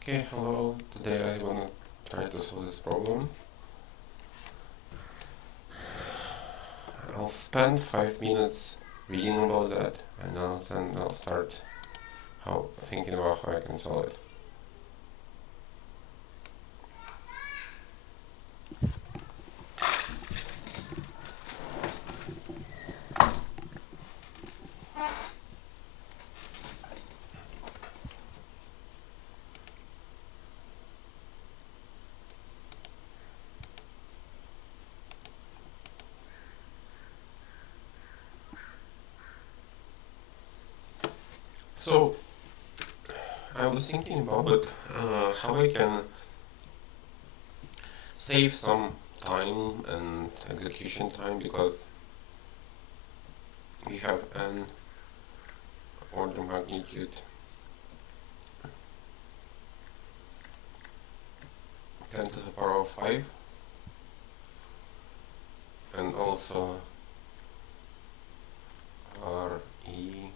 Okay, hello. Today I wanna try to solve this problem. I'll spend 5 minutes reading about that, and then I'll start thinking about how I can solve it. So I was thinking about how I can save some time and execution time, because we have an order magnitude 10 to the power of 5, and also RE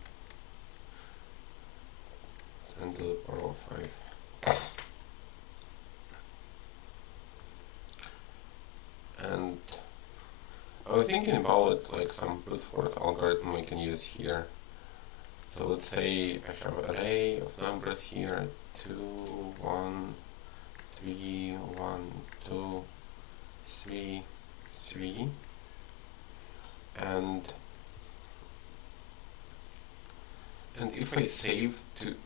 10 to the power of 5. And I was thinking about like some brute force algorithm I can use here. So let's say I have an array of numbers here, 2, 1, 3, 1, 2, 3, 3, and if I save to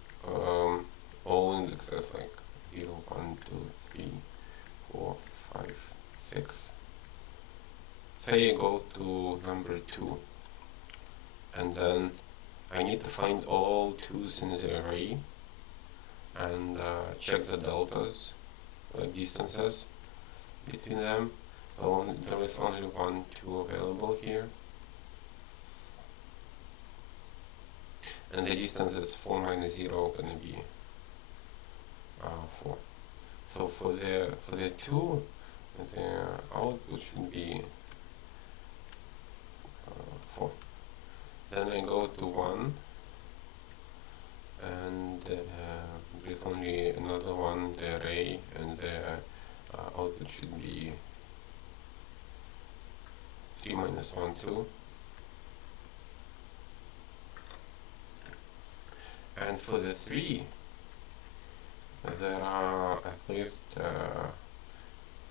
all indexes like 0, 1, 2, 3, 4, 5, 6, say I go to number 2, and then I need to find all 2's in the array and check the deltas, like distances between them. So there is only 1, 2 available here, and the distance is 4 minus 0 gonna be 4. So for the 2, the output should be 4. Then I go to 1, and there's only another one, the array, and the output should be 3 minus 1, 2. And for the 3, there are at least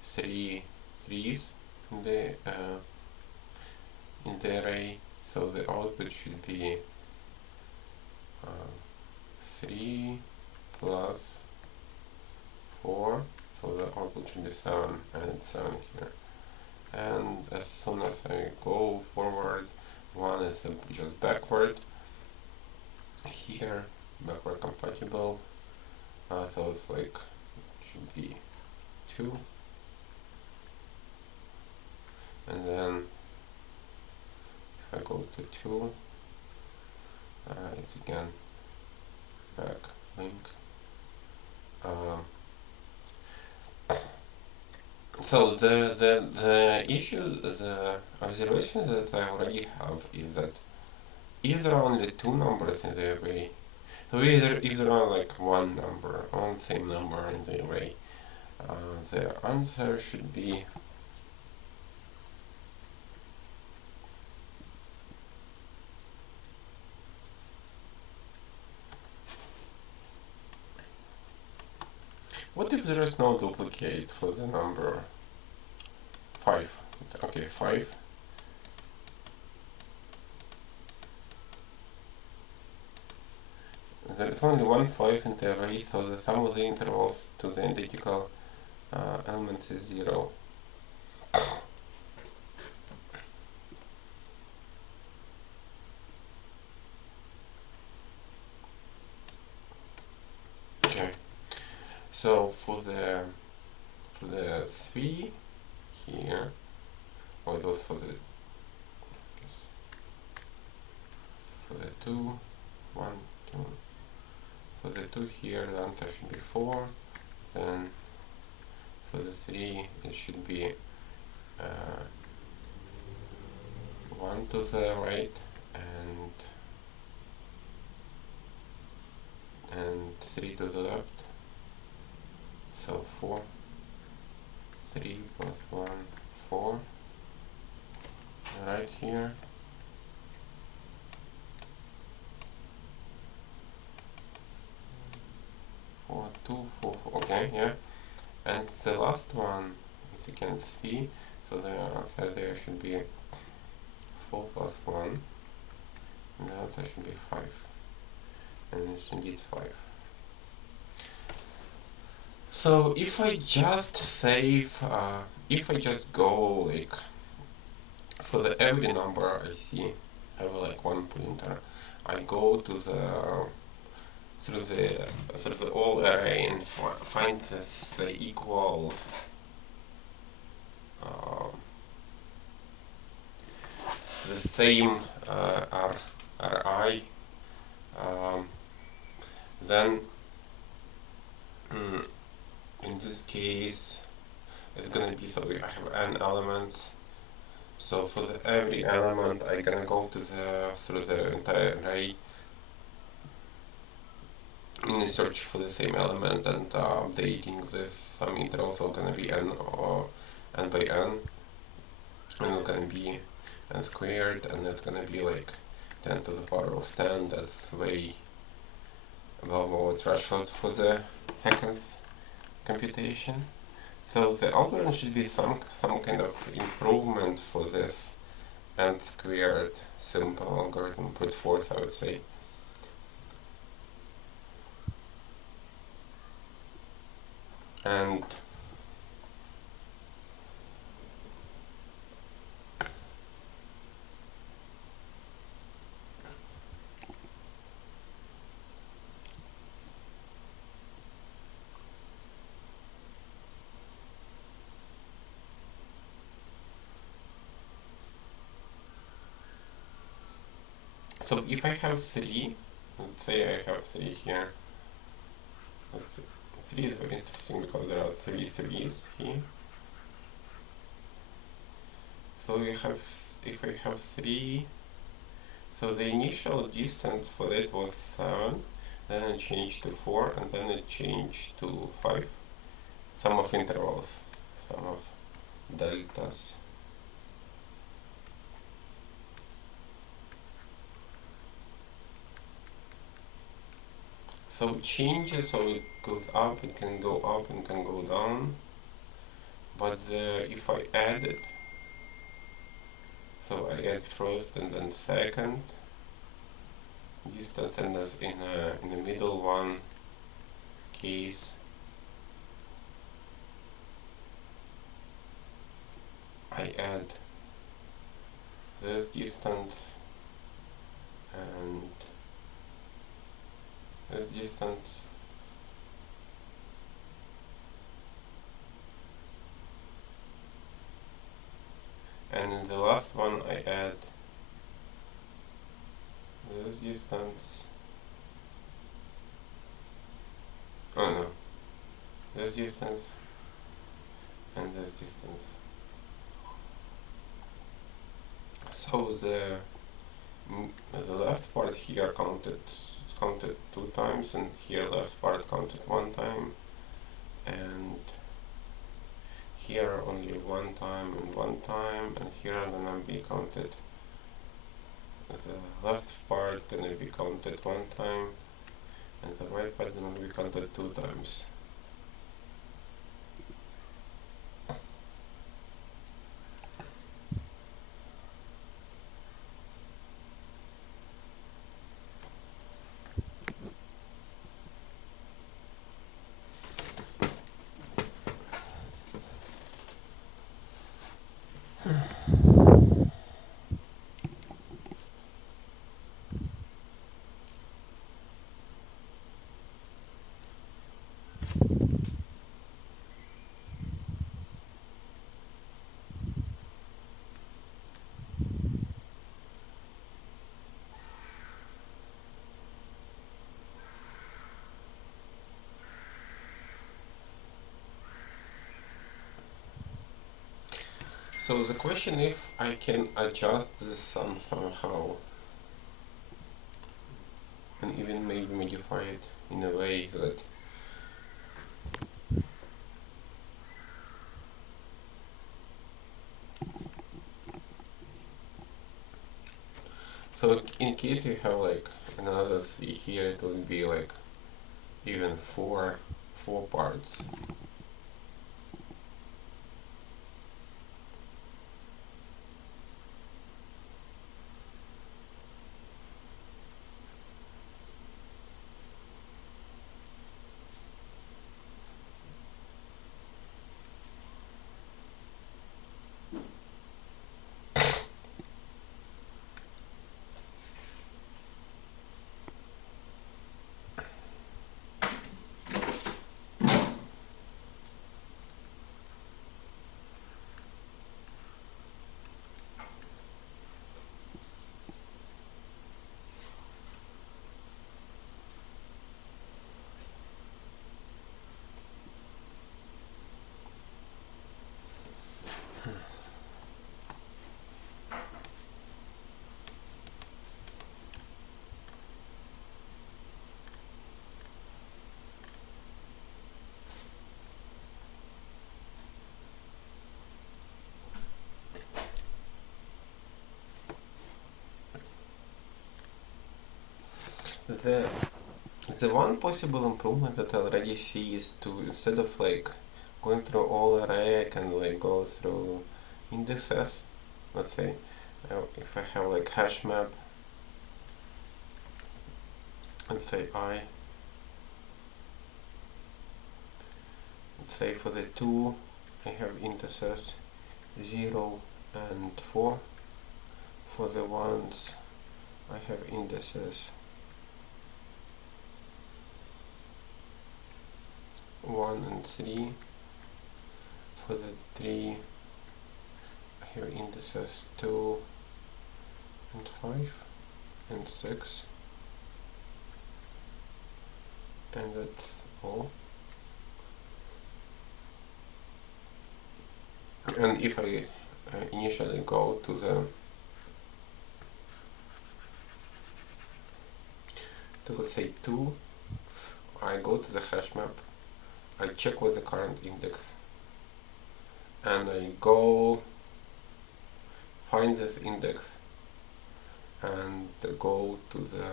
3 3's in the array, so the output should be 3 plus 4, so the output should be 7, and it's 7 here. And as soon as I go forward, 1 is just backward here, backward compatible, so it's like should be 2, and then if I go to 2, it's again back link. So the issue, the observation that I already have is that if there are only 2 numbers in the array, so if there are like one same number in the array, the answer should be what if there is no duplicate for the number 5? Okay, 5. There is only one 5 in the array, so the sum of the intervals to the identical elements is 0. Okay, so for the 3 here, or it was for the 2, 1, 2. For the 2 here, the answer should be 4. Then for the 3, it should be 1 to the right and 3 to the left. So 4, 3 plus 1, 4, right here. 4, 2, 4, 4, okay, yeah. And the last one is again 3, so there should be 4 plus 1, and the answer should be 5. And it's indeed 5. So if I just save, if I just go like for the every number I see, I have like one pointer, I go to the through the whole array and find the equal the same Ri, then in this case it's gonna be, so I have n elements, so for the every element I gonna go to through the entire array in a search for the same element, and updating this some intervals are gonna be n or n by n, and it's gonna be n squared, and it's gonna be like 10 to the power of 10. That's way above our threshold for the second computation. So the algorithm should be some kind of improvement for this n squared simple algorithm put forth, I would say. And so if I have 3, let's say I have 3 here. 3 is very interesting because there are 3 3's here. So you have, if I have 3, so the initial distance for it was 7, then it changed to 4, and then it changed to 5. Sum of intervals, sum of deltas. So it changes, so it goes up, it can go up and can go down. But if I add it, so I add first and then second distance, and as in the middle one case, I add this distance and this distance, and in the last one I add this distance, oh no, this distance and this distance. So the left part here counted 2 times, and here left part counted 1 time, and here only 1 time and 1 time, and here gonna be counted, the left part gonna be counted 1 time, and the right part gonna be counted 2 times. So the question if I can adjust this sum somehow, and even maybe modify it in a way that So in case you have like another 3 here, it will be like even four parts. The the one possible improvement that I already see is to, instead of like going through all array, I can like go through indexes. Let's say if I have like hash map, let's say let's say for the 2 I have indices 0 and 4. For the ones I have indices 1 and 3. For the 3 I have indices 2 and 5 and 6, and that's all. And if I initially go to the let's say 2, I go to the hash map, I check with the current index, and I go find this index and go to the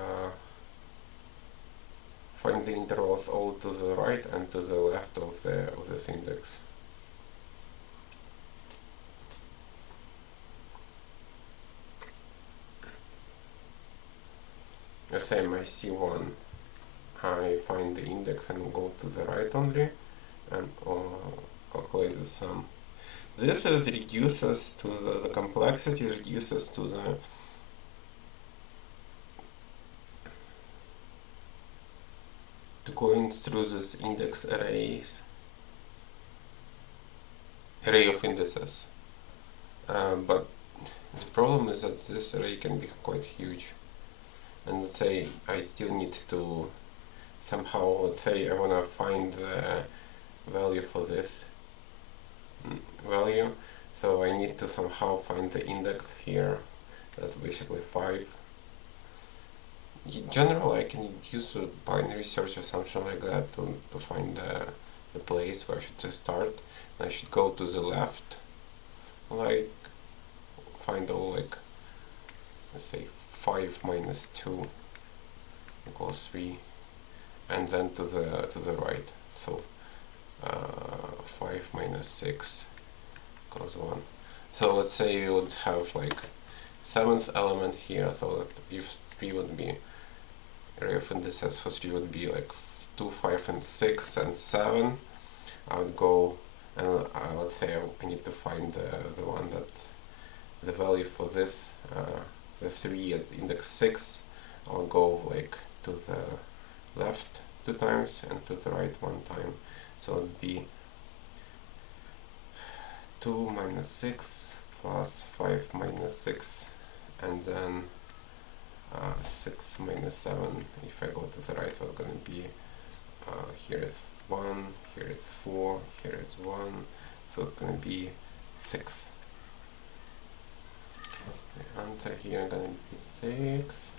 find the intervals all to the right and to the left of this index. Let's say my C1, I find the index and go to the right only and calculate the sum. This is reduces to the complexity reduces to the to going through this index array of indices. But the problem is that this array can be quite huge. And let's say I still need to somehow, let's say I want to find the value for this value, so I need to somehow find the index here. That's basically 5. In general, I can use a binary search or something like that to find the place where I should start. And I should go to the left, like find all, like, let's say 5 minus 2 equals 3, and then to the right, so 5 minus 6 equals 1. So let's say you would have like 7th element here, so that if 3 would be array of indices for 3 would be like 2, 5, and 6 and 7. I would go and let's say I need to find the one that the value for this the 3 at index 6. I'll go like to the left 2 times and to the right 1 time, so it would be 2 minus 6 plus 5 minus 6, and then 6 minus 7. If I go to the right, it's going to be here is 1, here is 4, here is 1, so it's going to be 6. The answer here is going to be 6,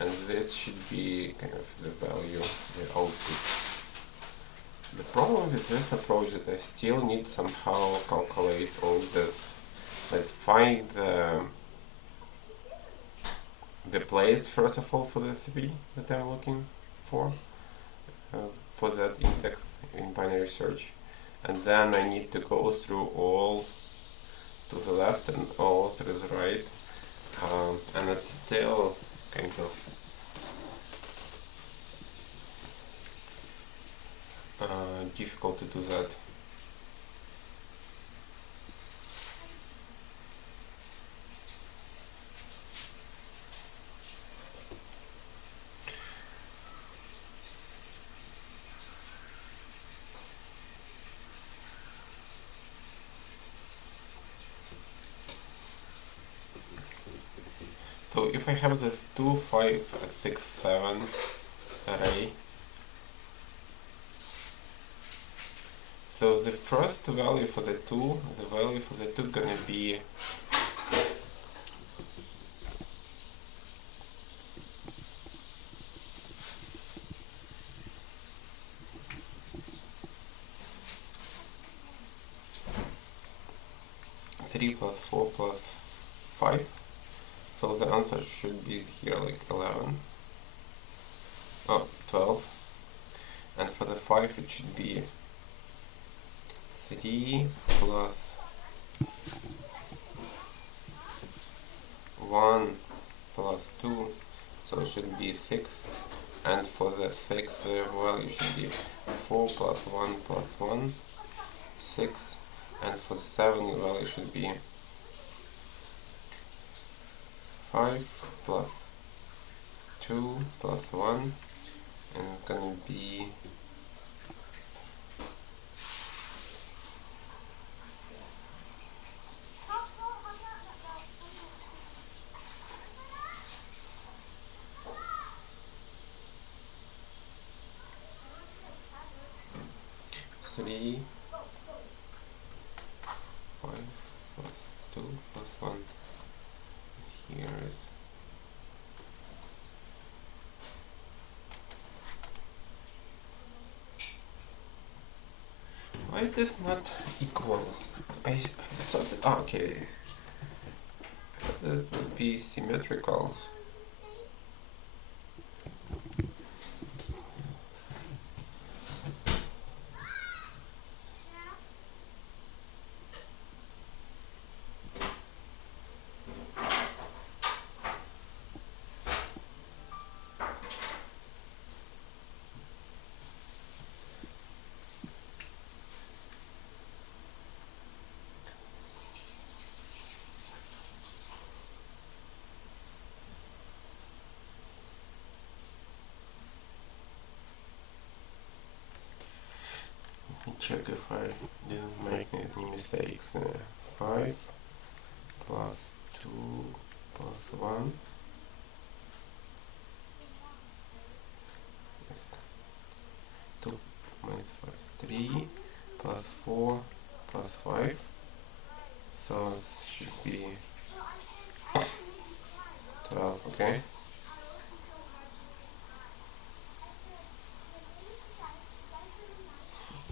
and this should be kind of the value, the output. The problem with this approach is that I still need somehow calculate all this, like find the the place first of all for the 3 that I'm looking for that index in binary search, and then I need to go through all to the left and all to the right, and it's still kind of difficult to do that. So if I have this 2, 5, 6, 7 array, so the first value for the 2, gonna be three plus 4 plus 5. So the answer should be here like 11. Oh, 12. And for the 5 it should be 3 plus 1 plus 2, so it should be 6. And for the 6 the value should be 4 plus 1 plus 1, 6. And for the 7 the value should be 5 plus 2 plus 1, and it's gonna be 3, 5 plus 2 plus 1. Here is why it is not equal? I thought okay. I thought that would be symmetrical. Check if I didn't make any mistakes. 5 plus 2 plus 1 2 minus 5, 3 plus 4 plus 5, so it should be 12, okay?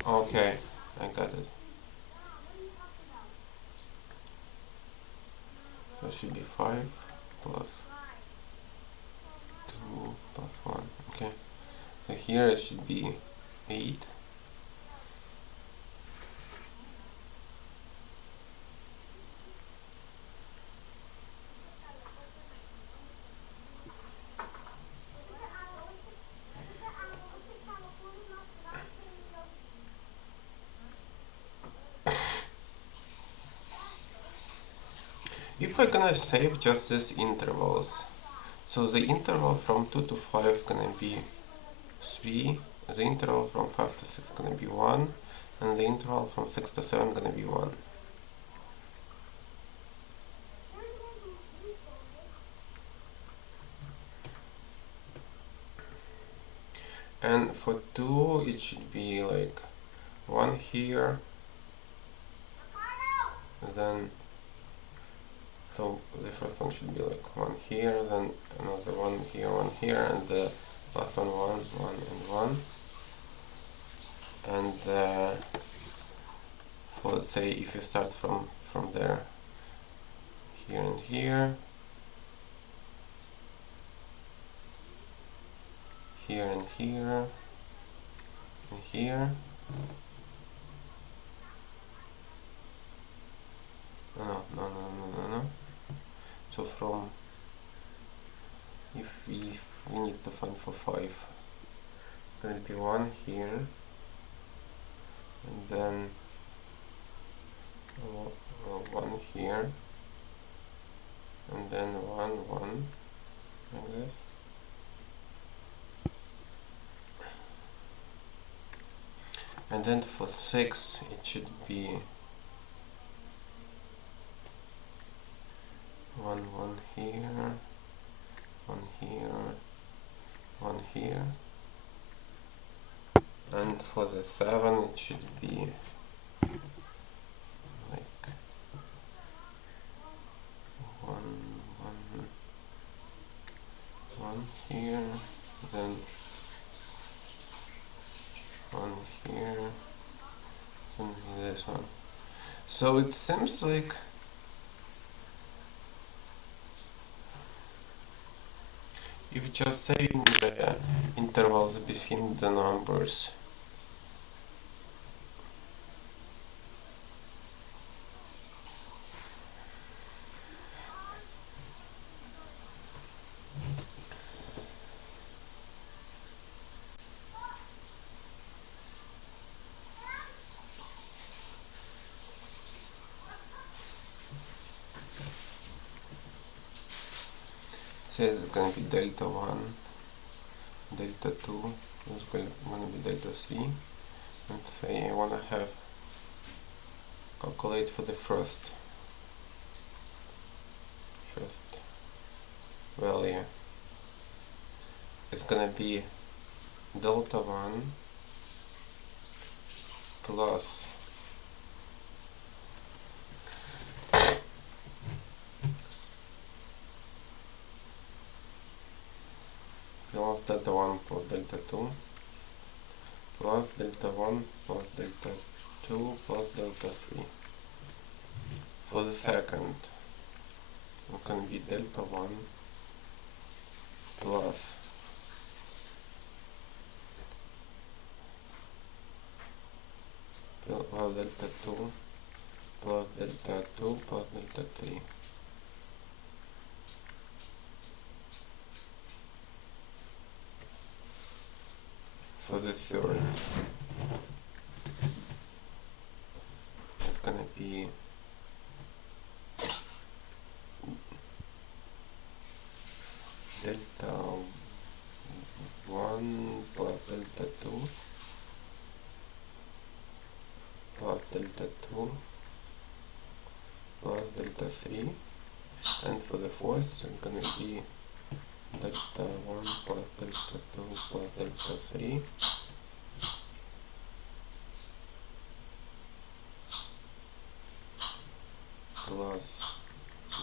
Okay, I got it. So it should be 5 plus 2 plus 1, okay. So here it should be 8. If I'm gonna save just these intervals, so the interval from 2 to 5 gonna be 3, the interval from 5 to 6 gonna be 1, and the interval from 6 to 7 gonna be 1. And for 2 it should be like 1 here, and then so the first one should be like 1 here, then another 1 here, and the last one 1, 1 and 1. And for let's say if you start from there, here and here, here and here and here. No. So from if we need to find for 5, gonna be 1 here, and then 1 here, and then 1 like this. And then for 6 it should be 1 here, 1 here, 1 here, and for the 7 it should be like 1 here, then 1 here, and this one. So it seems like if just saving the intervals between the numbers, say it's gonna be delta 1, delta 2, it's gonna be delta 3, and say I wanna have calculate for the first value. It's gonna be delta 1 plus delta 1 plus delta 2 plus delta 1 plus delta 2 plus delta 3. For the second, it can be delta 1 plus delta 2 plus delta 2 plus delta 3. For the third, it's gonna be delta 1 plus delta 2 plus delta 2 plus delta 3, and for the fourth it's gonna be delta 1 plus delta 2 plus delta 3 plus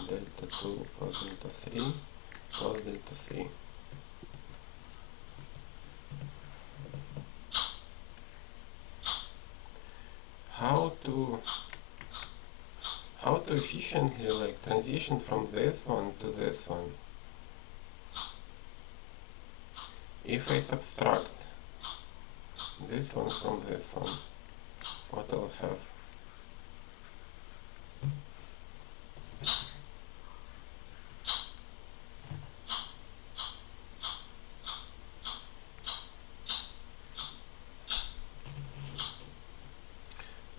delta 2 plus delta 3 plus delta 3. How to efficiently like transition from this one to this one? If I subtract this one from this one, what I'll have?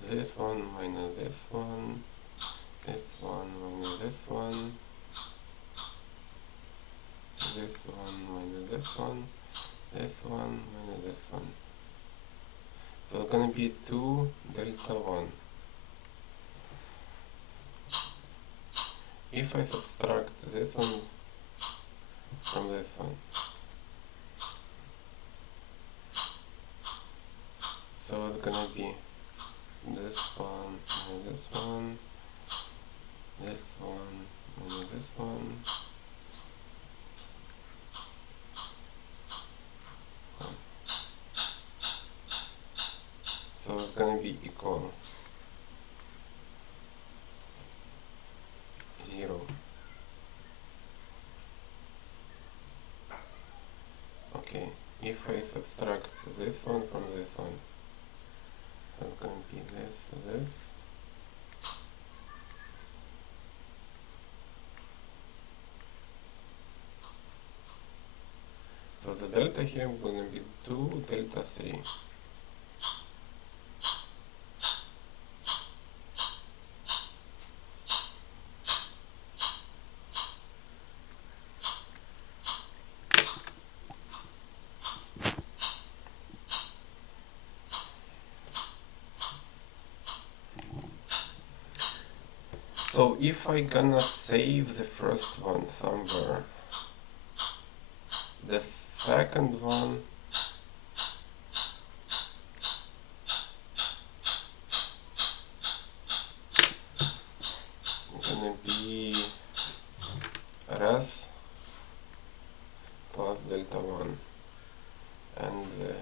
This one minus this one, this one minus this one, this one minus this one, this one minus this one. So it's gonna be 2 delta 1. If I subtract this one from this one, so it's gonna be this one minus this one, this one minus this one, so it's gonna be equal 0. Okay, if subtract this one from this one. So it's going to be this. So the delta here is going to be 2 delta 3. So if I gonna save the first one somewhere, the second one gonna be res plus delta 1, and the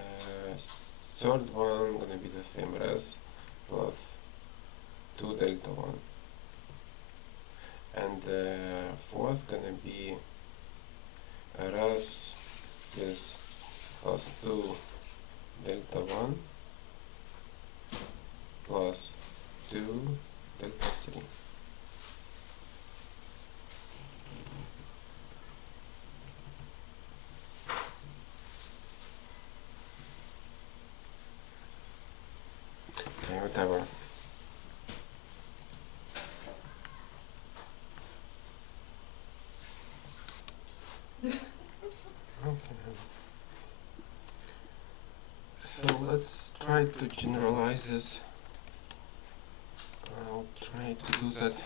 third one gonna be the same, res plus 2 delta 1, and the fourth gonna be res plus 2 delta 1 plus 2 delta 3. Okay, whatever. So let's try to generalize this. I'll try to do that.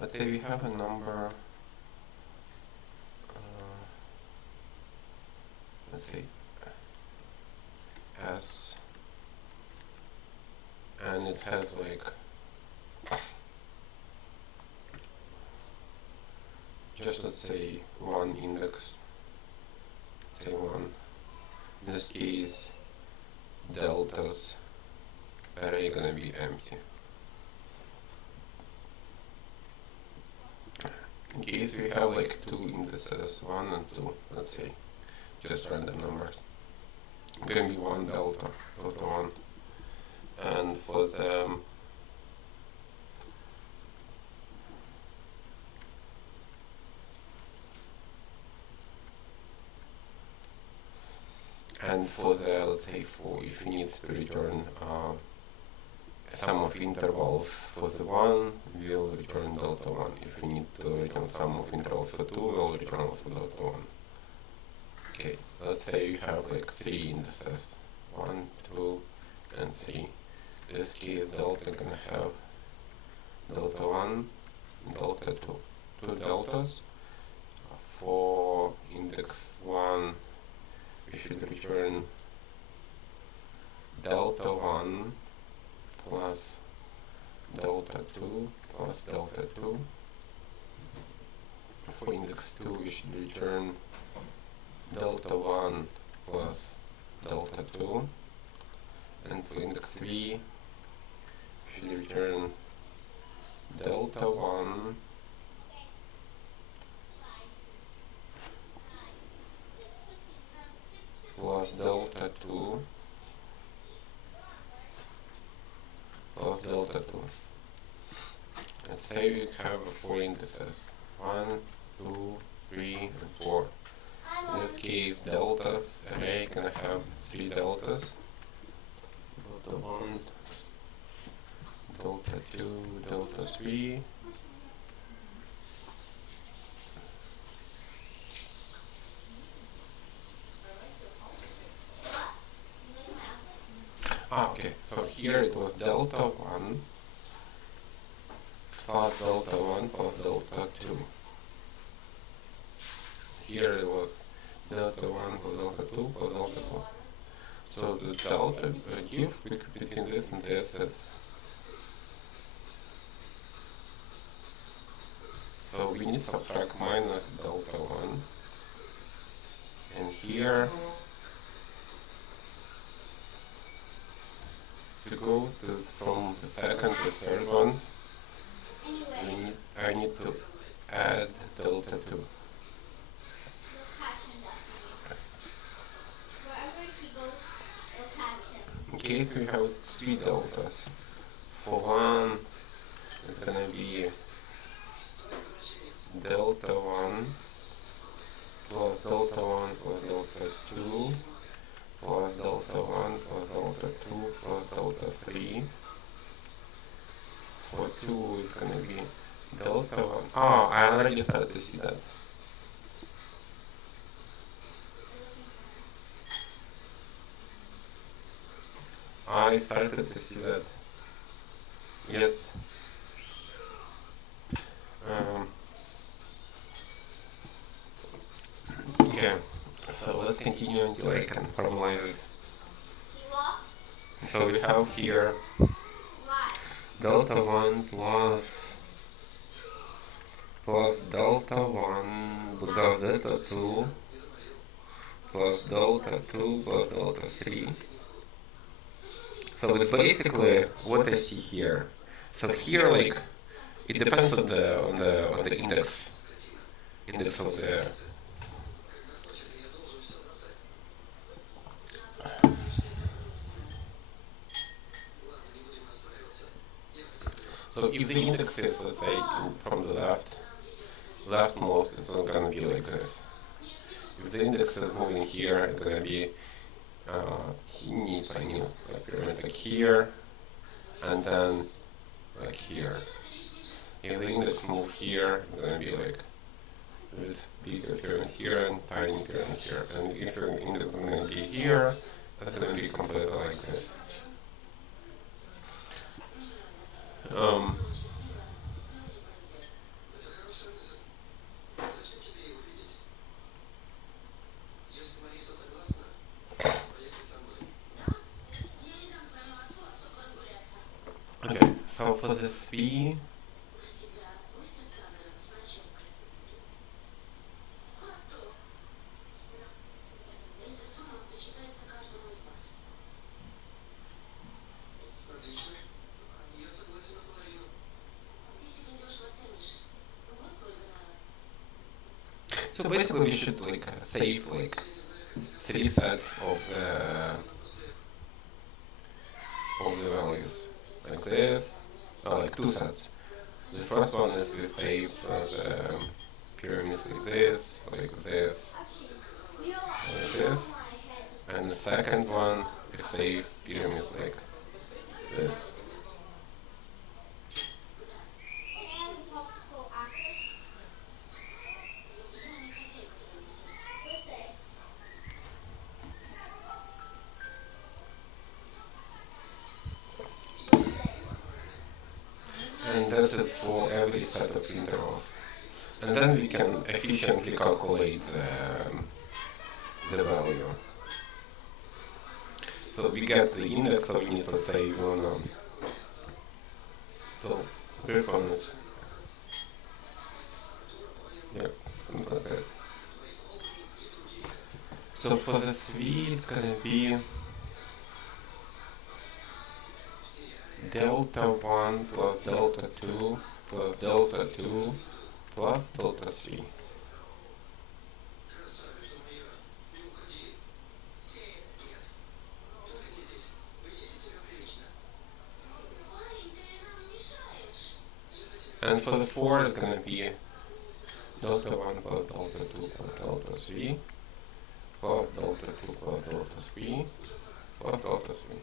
Let's say we have a number, let's say S, and it has like just let's say one index, say 1. In this case, delta's array gonna be empty. In case we have like 2 indices, 1 and 2, let's say, just random numbers, it's gonna be 1 delta 1, and for them and for the, let's say, for if you need to return sum of intervals for the 1, we'll return delta 1. If we need to return sum of intervals for 2, we'll return also delta 1. Okay, let's say you have like 3 indices, 1, 2, and 3. In this case, delta gonna have delta 1, delta 2. 2 deltas. For index 1, we should return delta 1 plus delta 2 plus delta 2. For index 2, we should return delta 1 plus delta 2. And for index 3, we should return delta 1 plus delta 2 plus delta 2. Let's say we have 4 indices, 1, 2, 3, and 4. In this case, deltas array gonna have 3 deltas, delta 1, delta 2, delta 3. Okay, so here it was delta 1 plus delta 1 plus delta 2. Here it was delta 1 plus delta 2 plus delta 2. So the delta diff between this and this is, so we need to subtract minus delta 1, and here to go from the second to third one, I need to add delta 2. In case we have three deltas, for one it's gonna be delta 1 plus delta 1 plus delta 2 plus delta 1 plus delta 2 plus delta 3. For 2 it's gonna be delta 1. Oh, I already started to see that. I started to see that. Yes. Okay. So let's continue until I can formalize it. So we have here delta 1 plus delta 1 plus delta 2 plus delta 2 plus delta 3. So it's basically what I see here. So here, like, it depends on the index of the. So if the index is, let's say, from the leftmost, it's not gonna be like this. If the index is moving here, it's gonna be teeny tiny, like pyramid, like here, and then like here. If the index move here, it's gonna be like with bigger pyramid here and tiny pyramid here. And if your index is gonna be here, that's gonna be completely like this. Okay, so for this V, so basically we should like save like 3 sets of the values, like this, like 2 sets. The first one is we save the pyramids like this, like this, like this, and the second one we save pyramids like this. And that's it for every set of intervals. And then we can efficiently calculate the value. So we get the index of units, let's say we wanna. So this one is, yeah, something like that. So for this V, it's gonna be delta 1 plus delta 2 plus delta 2 plus delta 3. And for the 4, it's gonna be delta 1 plus delta 2 plus delta 3 plus delta 2 plus delta 3 plus delta 3.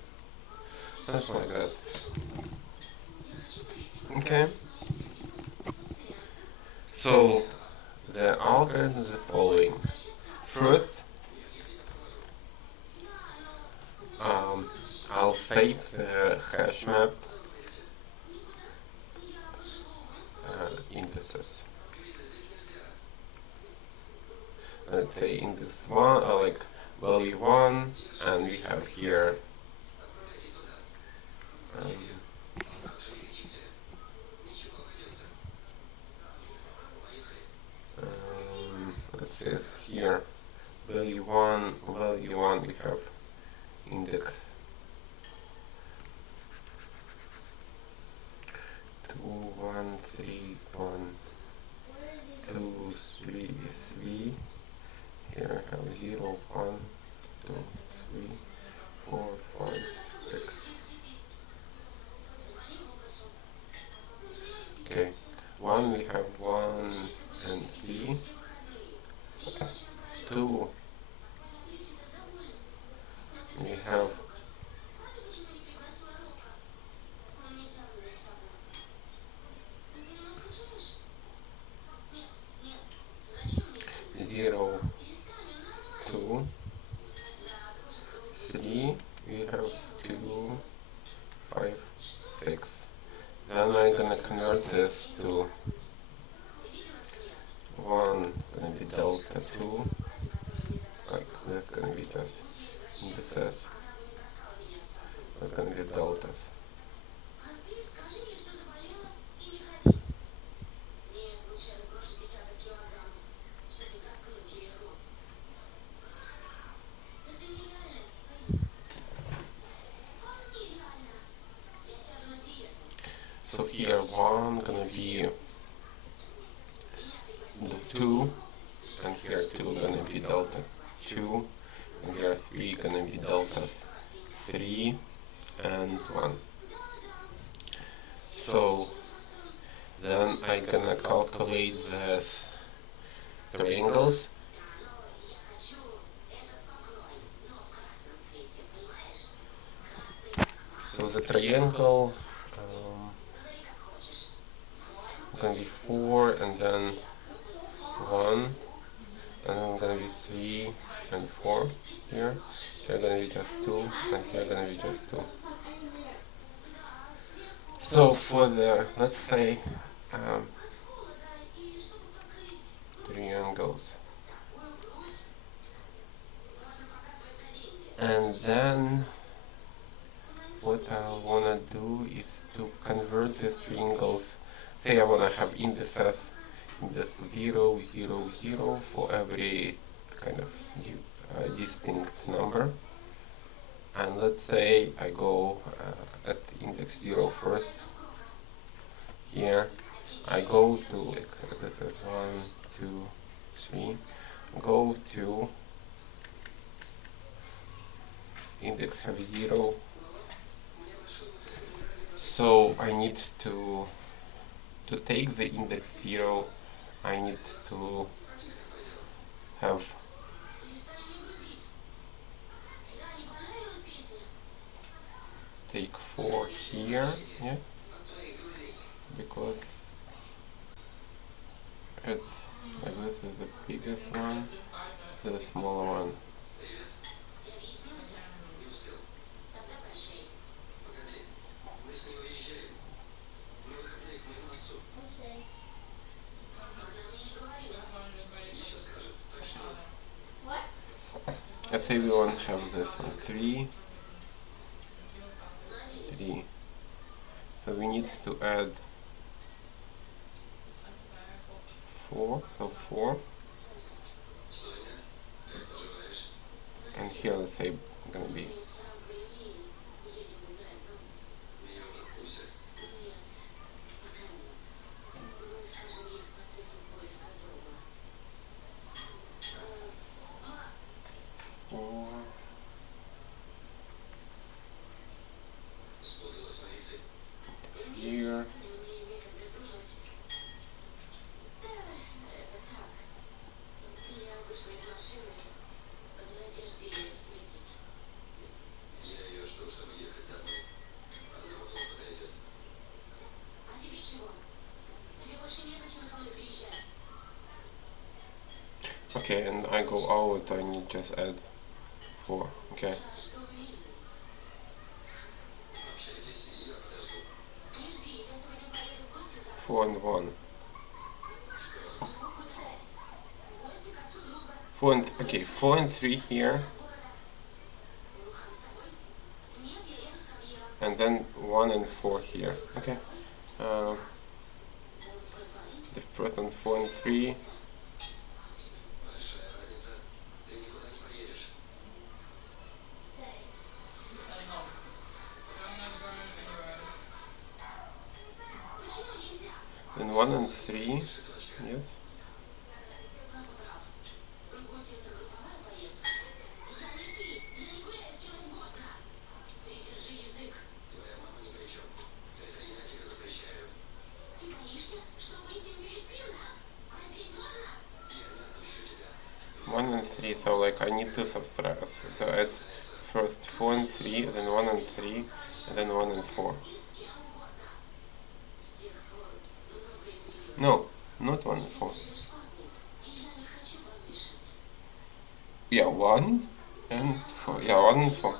Something like that. Okay. So the algorithm is the following. First, I'll save the hash map indices. Let's say index 1, like value 1, and we have here let's say here value 1, we have index 2, 1, 3, 1, 2, 3, 3. Here I have 0, 1, 2, 3, 4, convert this to 1 gonna be delta 2, like this gonna be just indices, that's gonna be deltas. So here 1 gonna be the 2, and here 2 gonna be delta 2, and here 3 gonna be deltas 3 and 1. So then I gonna calculate this triangles. So the triangle gonna be 4 and then 1, and then gonna be 3 and 4 here. Here gonna be just 2, and here gonna be just 2. So for the, let's say, triangles, and then what I wanna do is to convert these triangles. Say I wanna have indices, index 0, 0, 0 for every kind of distinct number. And let's say I go at index 0 first. Here I go to, like, this is 1, 2, 3. Go to index have 0. So I need to take the index 0, I need to have take 4 here, yeah, because it's like this is the biggest one, this is the smaller one. Let's say we want to have this one 3, 3. So we need to add 4, so 4. And here let's say gonna be here. Okay, and I go out, I need just add 4, okay. Four and 1. 4 and, okay, 4 and 3 here. And then 1 and 4 here, okay. The first one 4 and 3. Then 1 and 3, yes. And 3, so like I need to subtract, so to add first 4 and 3, then 1 and 3, and then 1 and 4. No, not 1 and 4. Yeah, 1 and 4. Yeah, 1 and 4.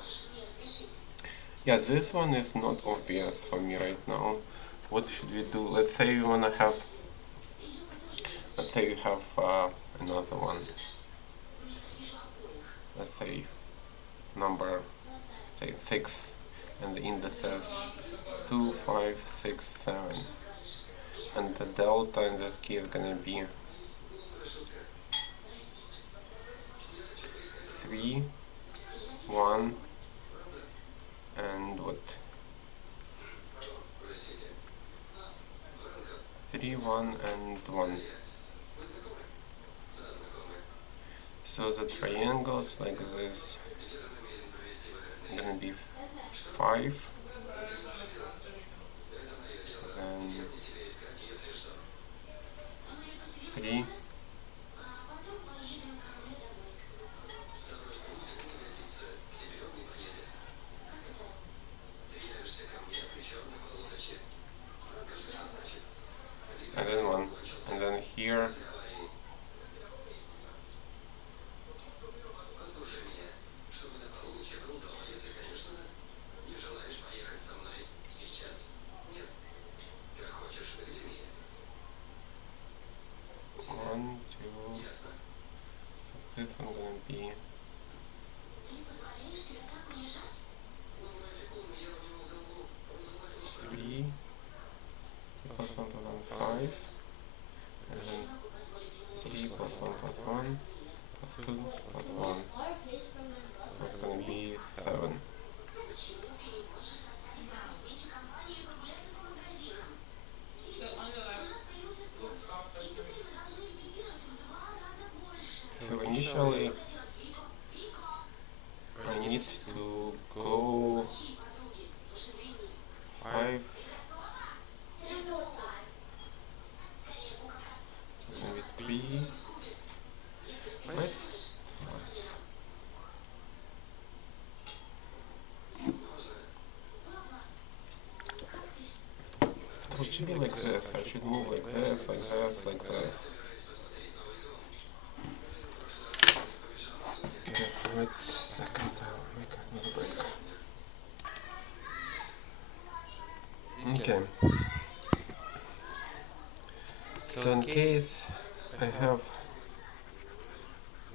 Yeah, this one is not obvious for me right now. what should we do? Let's say we wanna have, let's say we have another one. Let's say number, say 6, and the indices 2, 5, 6, 7, and the delta in this case is gonna be 3, 1, and what? 3, 1, and 1. So the triangles like this are gonna be 5, and 3, and then 1, and then here one, two. This one gonna be 3 plus 1 plus 1, 5, and then 3 plus 1 plus 1 plus 2 plus 1. So it's gonna be 7. So initially I need to go 5, maybe 3, where's 5? So it should be like this. I should move like this, like this, like this. Okay, wait a second, I'll make another break. Okay. So in case I have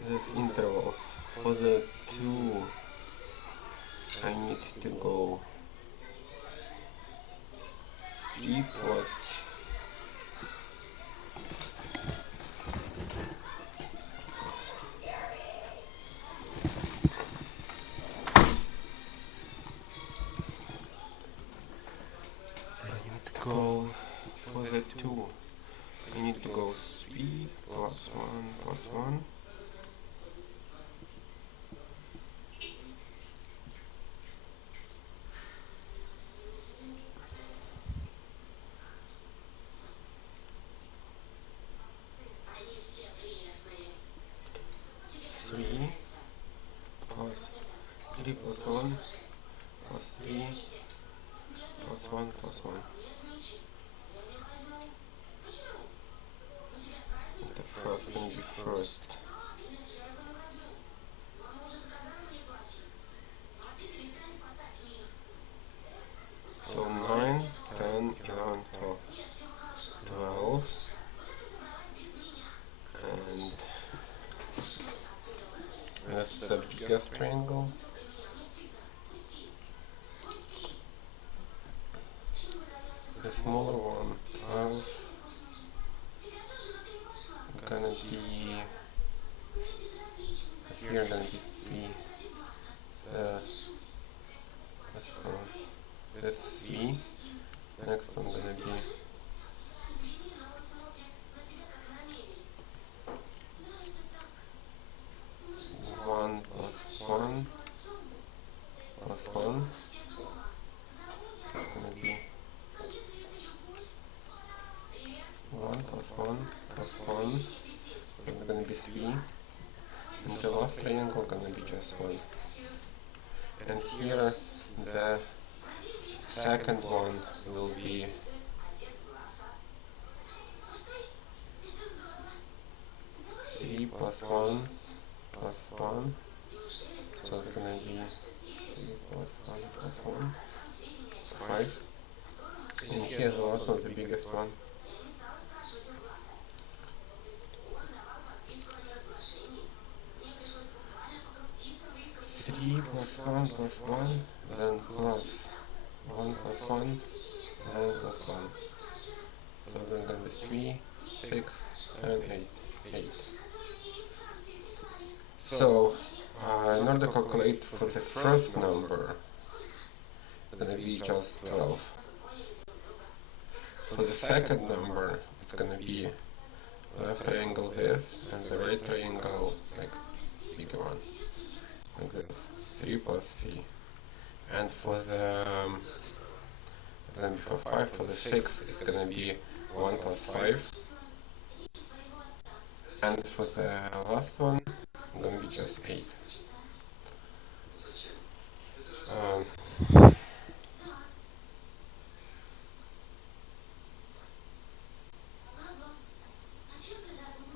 these intervals, for the 2 I need to go 3 plus 3 plus 1 plus 1. Three plus 3 plus 1 plus 3 plus 1 plus 1. The first will be first. So 9, 10, 11, 12. 12. And that's the biggest triangle. The smaller one, 12, gonna be here, gonna be 3. That's 3. Next one gonna be 1 plus 1 plus 1. Gonna be 1 plus 1 plus 1. So it's gonna be 3. And the last triangle gonna be just 1. And here the second one will be 3 plus 1 plus 1. So it's gonna be 3 plus 1 plus 1. 5. And here's the last one, the biggest one. 3 plus 1 plus 1, then plus 1 plus 1, then plus 1. So then gonna be 3, 6, 7, 8. 8. So, in order to calculate for the first number, it's gonna be just 12. For the second number, it's gonna be left triangle this, and the right triangle, like, bigger one, like this, 3 plus 3. And for the, it's gonna be for 5, for the 6, it's gonna be 1 plus 5. And for the last one, it's gonna be just 8.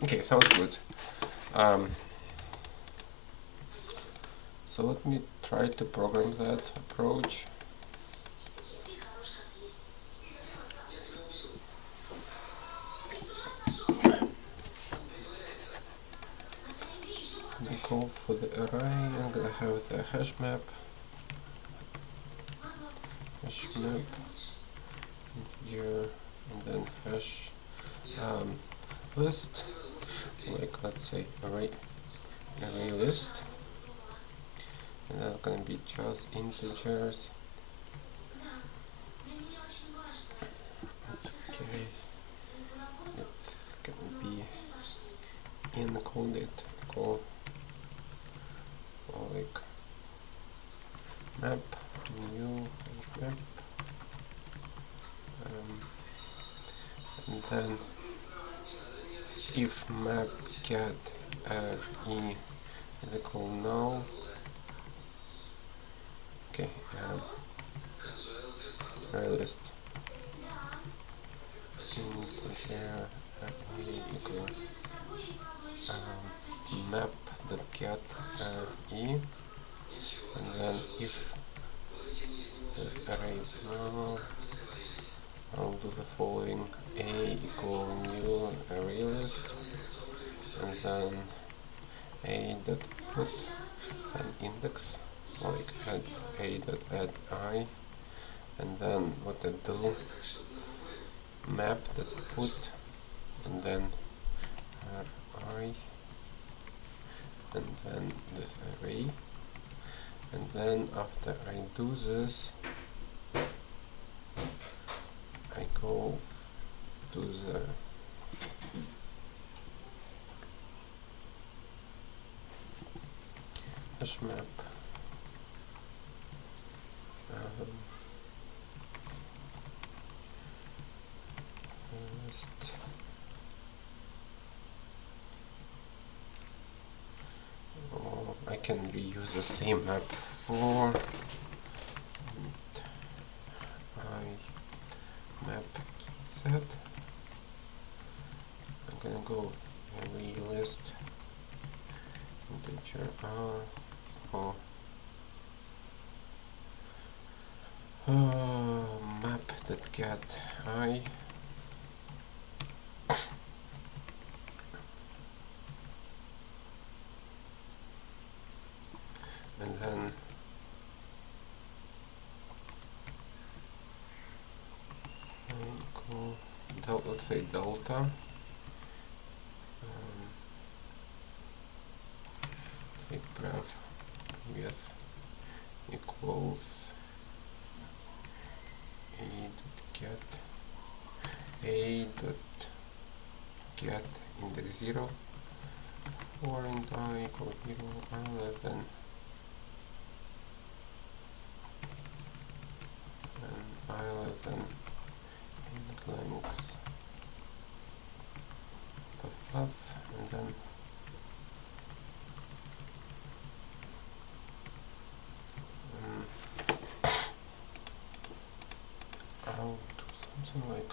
Okay, sounds good. So let me try to program that approach. I'm gonna go for the array. I'm gonna have the hash map, integer, and then hash list. Like let's say array list, and that's gonna be just integers. Okay, it's gonna be encoded, call like map new map, and then if map get e is equal null. Okay, array list integer equal map that get e, and then if this array is null, I'll do the following: a equal new array list, and then a dot put an index, like add a dot add I, and then what I do, map that put, and then ri, and then this array, and then after I do this, I go to the hash map list. Oh, I can reuse the same map for map key set. I'm gonna go array list integer equal map that get I, and then equal let's say delta, say pref previous equals a dot get index 0 for and I equals 0 I less than, and I less than int length plus plus, and then I'll do something like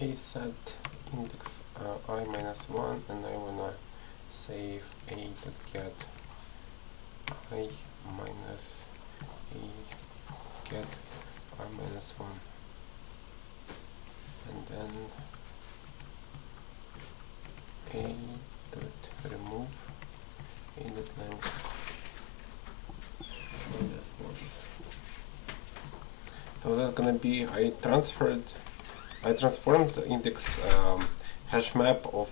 a set index I minus 1, and I wanna save a dot get I minus a get I minus 1, and then a dot remove a dot length. So that's gonna be I transformed the index hash map of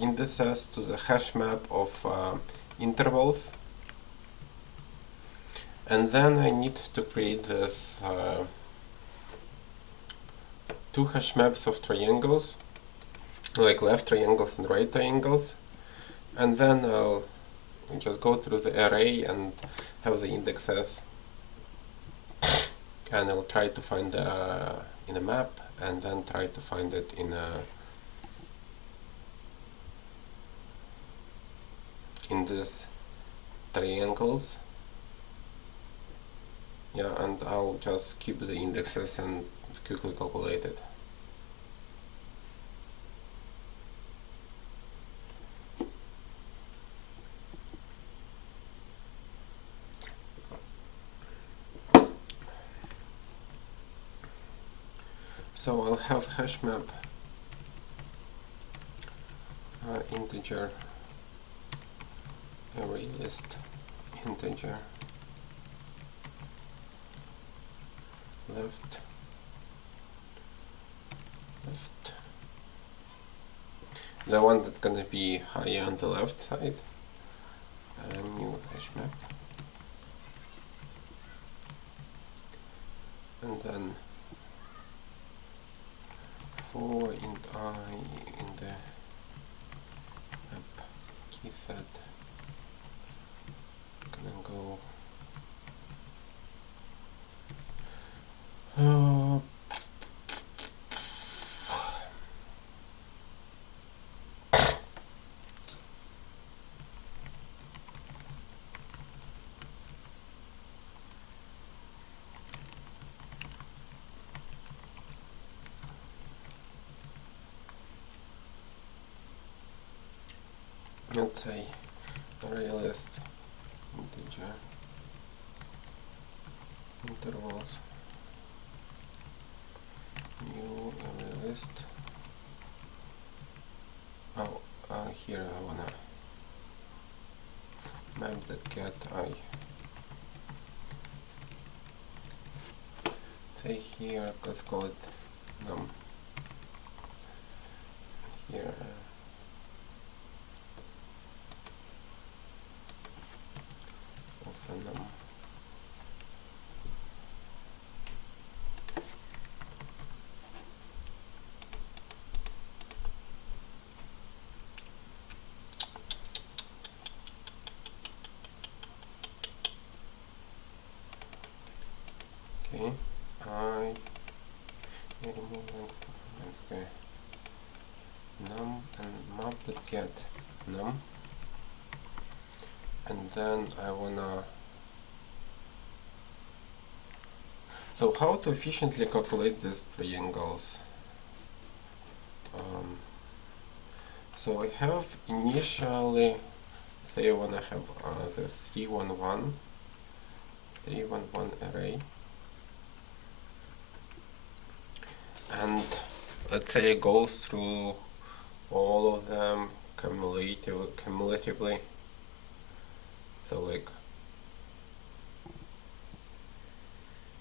indices to the hash map of intervals, and then I need to create this two hash maps of triangles, like left triangles and right triangles, and then I'll just go through the array and have the indexes, and I'll try to find in a map, and then try to find it in this triangles. Yeah, and I'll just keep the indexes and quickly calculate it. So I'll have hash map integer array list integer left. The one that's gonna be higher on the left side. New hash map, and then for int I in the map key set, gonna go let's say array list integer intervals new array list. Here I wanna map that get I. Say here, let's call it num. Here also num. Okay, I remove length, okay, num, and map that get num, and then I wanna. So how to efficiently calculate these triangles? So I have initially, say I wanna have this 311 array, and let's say it goes through all of them cumulatively. So like,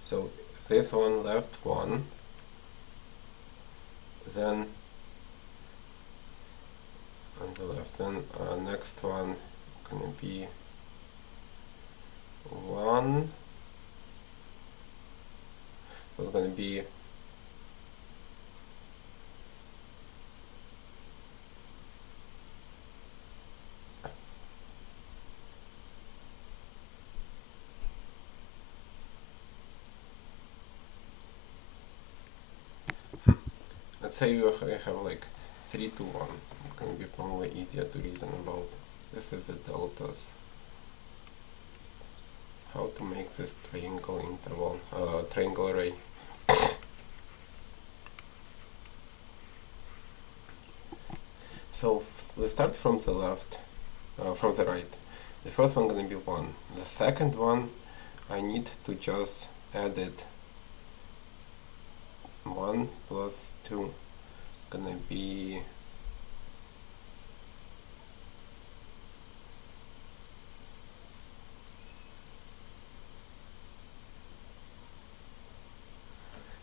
so this one left one, then on the left, then next one gonna be 1, so it's gonna be let's say you have like 3 to 1. It's gonna be probably easier to reason about. This is the deltas. How to make this triangle interval, triangle array. So we start from the left, from the right. The first one gonna be 1. The second one, I need to just add it 1 plus 2, gonna be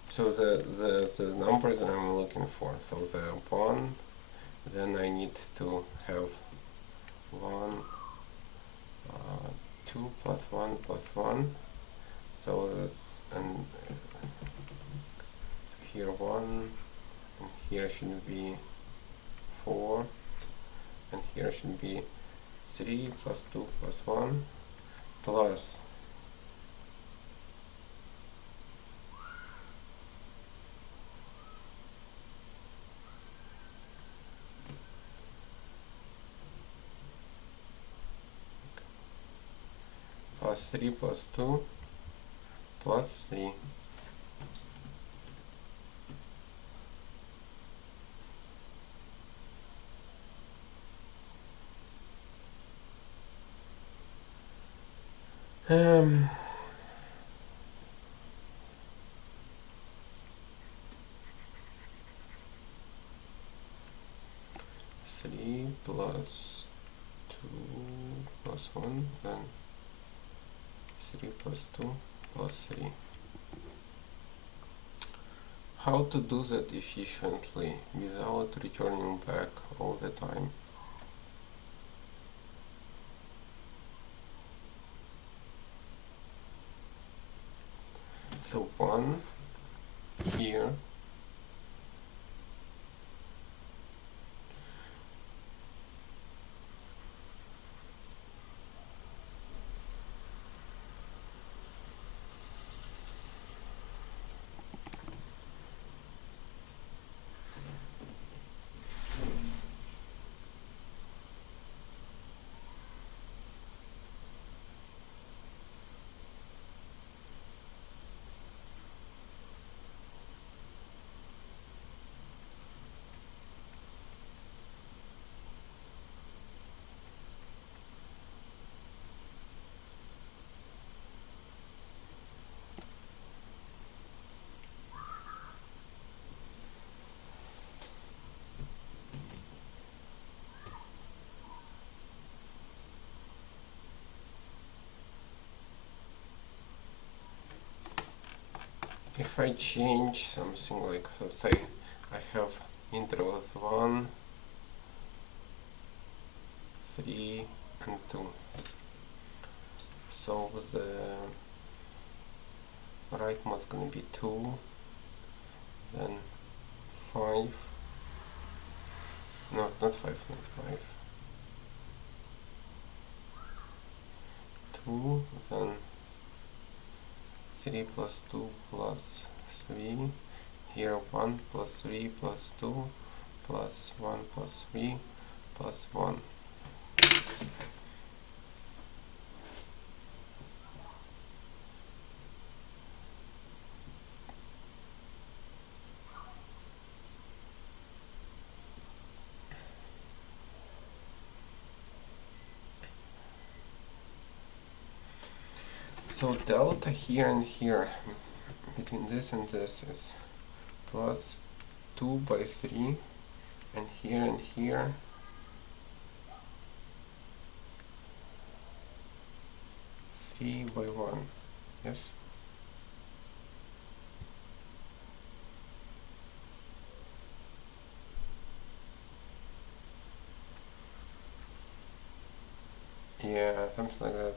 so the numbers that I'm looking for. So the 1, then I need to have 1, 2 plus 1 plus 1. So that's, and here 1, and here should be 4, and here should be 3 plus 2 plus 1 plus 3 plus 2 plus 3. Um, 3 plus 2 plus 1, then 3 plus 2 plus 3. How to do that efficiently without returning back all the time? So 1 here, if I change something, like let's say I have intervals 1, 3 and 2. So the rightmost gonna be 2, then 5, no, not 5, not 5, 2, then 3 plus 2 plus 3, here 1 plus 3 plus 2 plus 1 plus 3 plus 1. So delta here and here, between this and this, is plus 2 by 3, and here 3 by 1, yes? Yeah, something like that.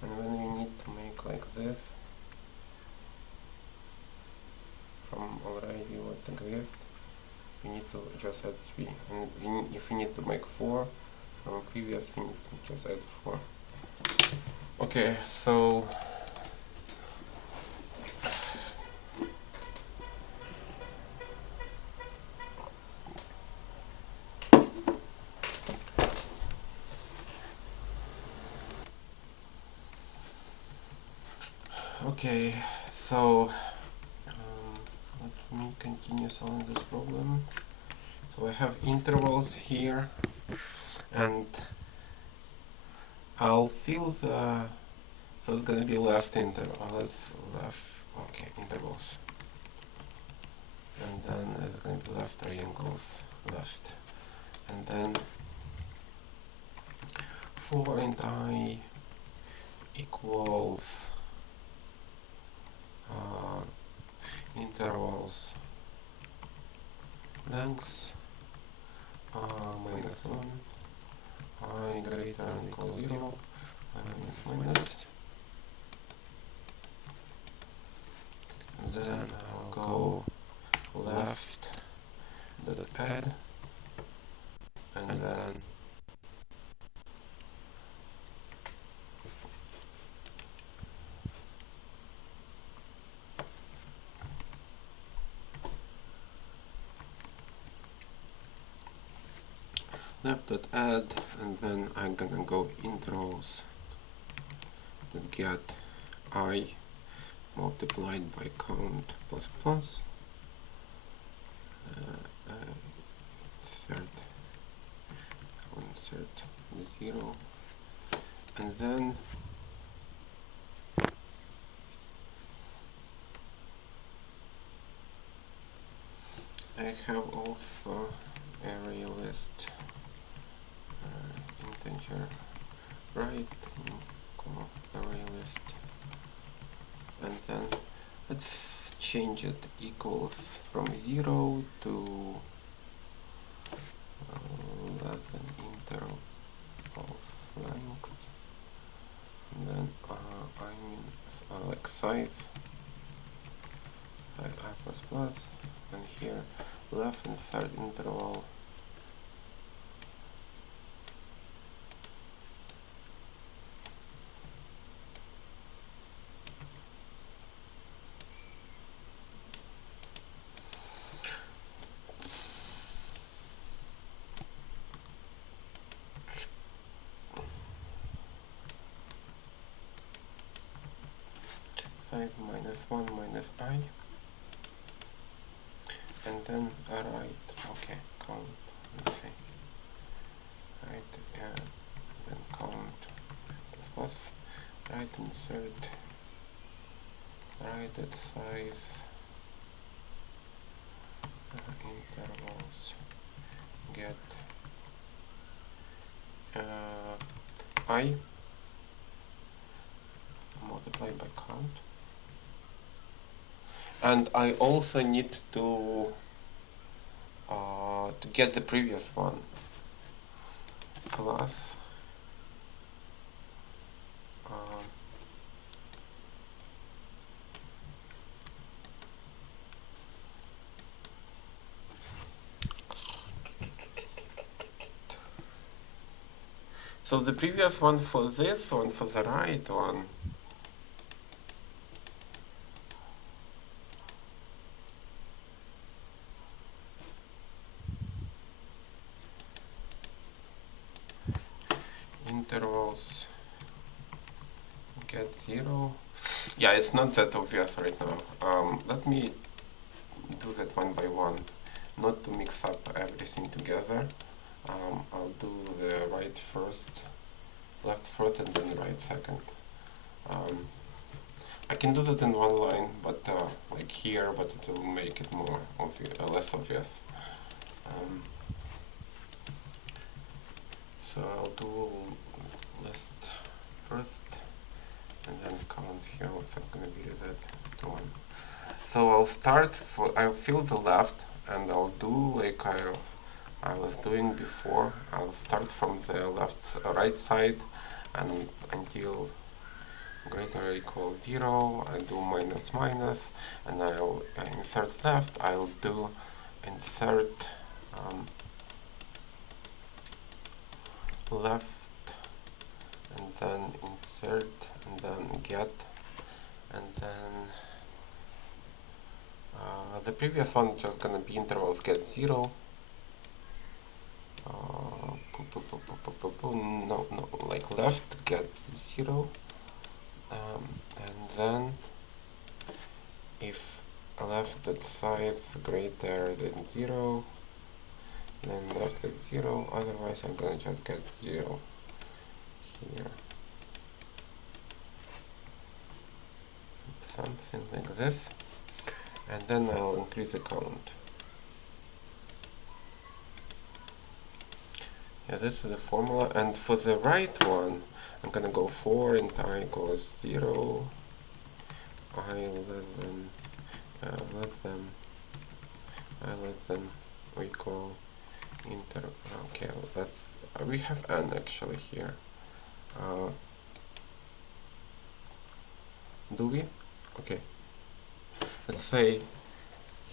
And when you need to make like this, from already what exists, you need to just add 3. And if you need to make 4 from previous, you need to just add 4. Okay, so okay, so Let me continue solving this problem. So I have intervals here, and I'll fill the, so it's gonna be left interval, let's left, okay, intervals. And then it's gonna be left triangles, left. And then for int I equals intervals lengths minus 1, I greater than equal 0, minus minus. And then I'll go left dot add, and then left dot add, and then I'm gonna go intervals that get I multiplied by count plus plus, insert 0, and then I have also array list integer right, array list, and then let's change it equals from 0 to less than interval length, and then I mean like size I plus plus, and here left and third interval size minus 1 minus I, and then right, okay, count, let's see, right, then count plus plus, right, insert, right at size, intervals, get I multiplied by count, and I also need to get the previous one plus so the previous one for this one, for the right one, intervals get 0. Yeah, it's not that obvious right now. Let me do that one by one, not to mix up everything together. I'll do the right first, left first, and then right second. I can do that in one line, but like here, but it will make it more less obvious. So I'll do list first, and then count here also gonna be that one. So I'll start I'll fill the left, and I'll do like I was doing before. I'll start from the right side, and until greater or equal 0, I do minus minus, and I'll insert left. I'll do insert left, and then insert, and then get, and then the previous one just gonna be intervals get 0. No, like left get 0, and then if left dot size greater than 0, then left get 0, otherwise I'm gonna just get 0 here. Something like this, and then I'll increase the count. Yeah, this is the formula, and for the right one, I'm gonna go for int I equals 0, I less than or equal inter. Okay, let's we have n actually here. Do we? Okay. Let's say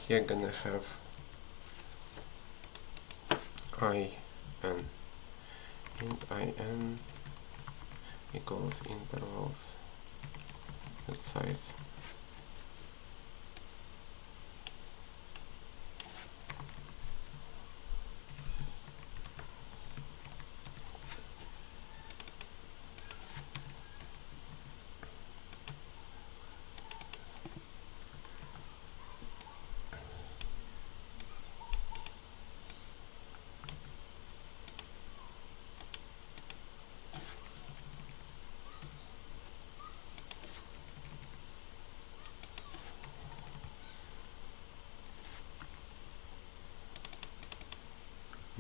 here gonna have I n. Int I n equals intervals with size.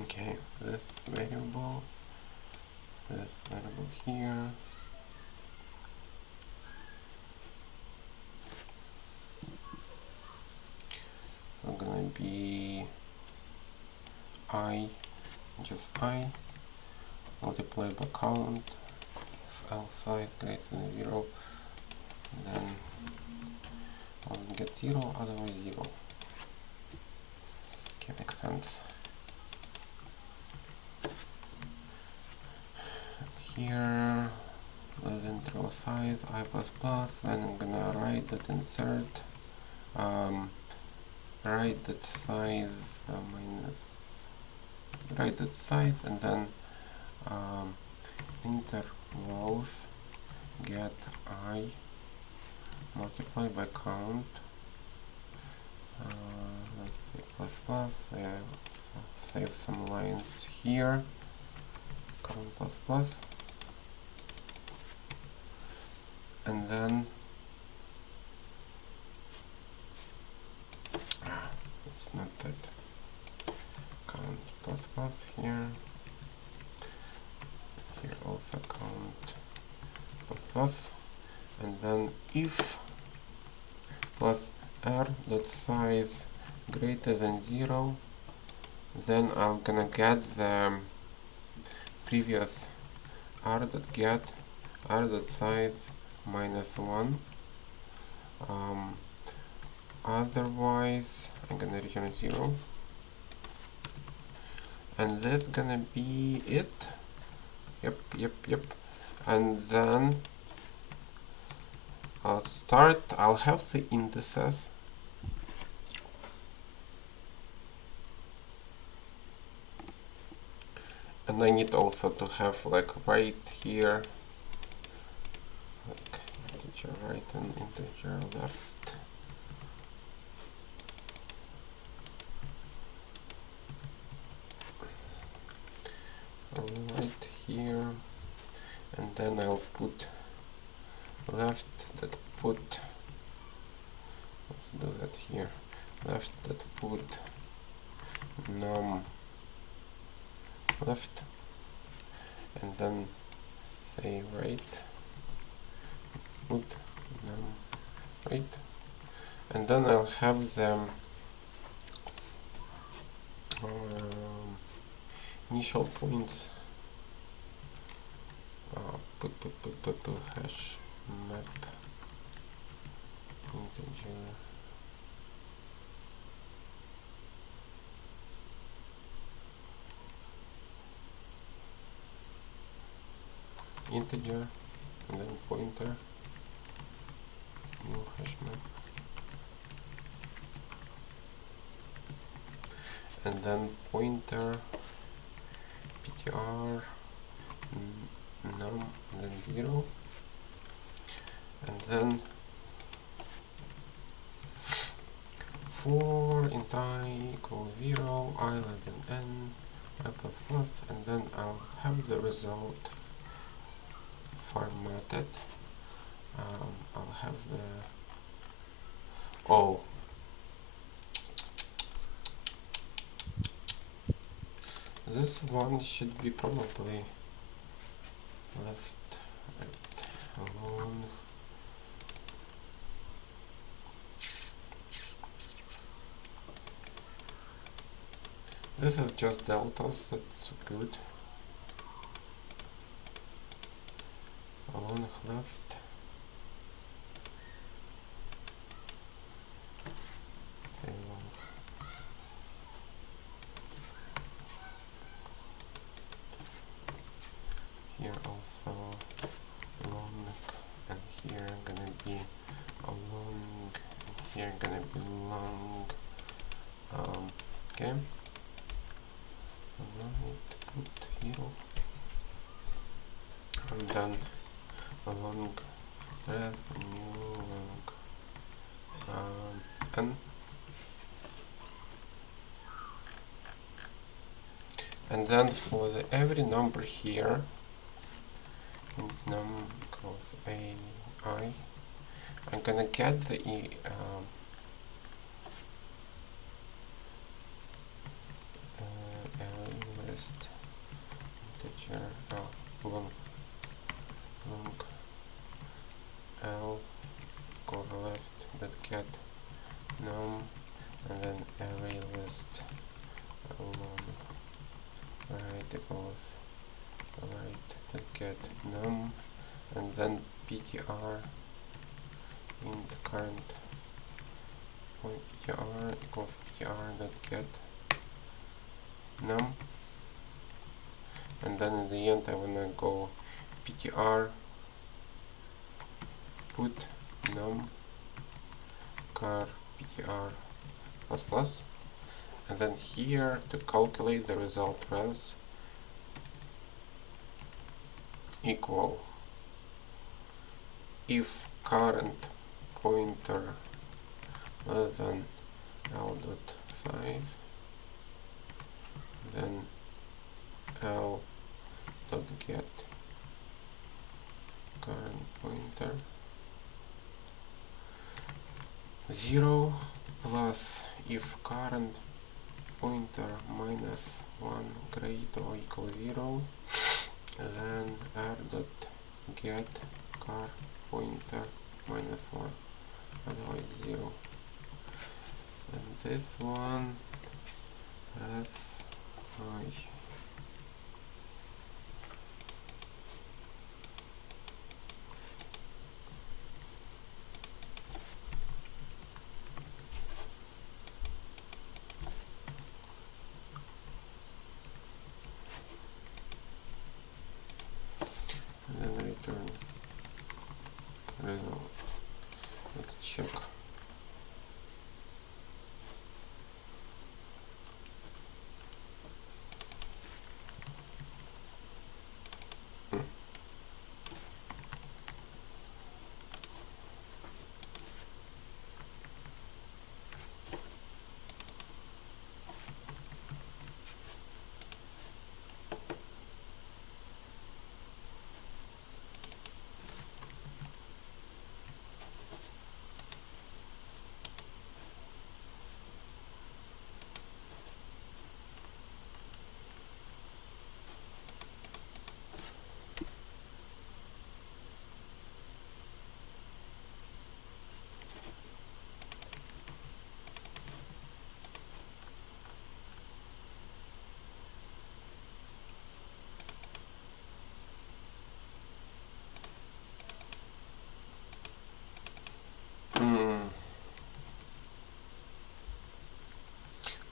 Okay, this variable here. So gonna be I, just I, multiply by count. If L size greater than 0, then I'll get 0, otherwise 0. Okay, makes sense. Here, with interval size I++, then I'm gonna write that insert, write that size write that size, and then intervals get I multiply by count. Let's see, plus plus. Save some lines here. Count plus plus. And then it's not that. Count plus plus here. Here also count plus plus. And then if plus r dot size greater than 0, then I'm gonna get the previous r dot get r dot size minus 1. Otherwise I'm gonna return 0, and that's gonna be it. Yep. And then I'll have the indices, and I need also to have like right here, like integer right and integer left. Right here, and then I'll put left that put, let's do that here, left that put num left, and then say right put num right, and then I'll have them initial points hash map integer and then pointer new hash map, and then pointer ptr num and then 0, and then for int I equals 0, I less than n, I plus plus, and then I'll have the result formatted. I'll have the this one should be probably left right alone. This is just deltas, that's good. Along left. Same one. Here also long, and here gonna be a long, and here gonna be long. Okay. Right, put here, and then a long breath, new long n, and then for the every number here, num equals ai, I'm gonna get the list integer long L go to the left that get num, and then array list long right equals right that get num, and then ptr int current point ptr equals ptr that get num, and then in the end I wanna go ptr put num car ptr plus plus, and then here to calculate the result res equal if current pointer less than l dot size, then l dot get current pointer 0 plus if current pointer minus 1 greater or equal 0, then r dot get car pointer minus 1, otherwise 0. And this one as I and then return result. Let's check.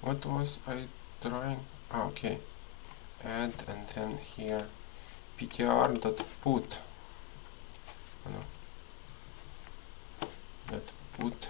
What was I trying? Okay, add, and then here ptr dot put. Oh, no. Dot put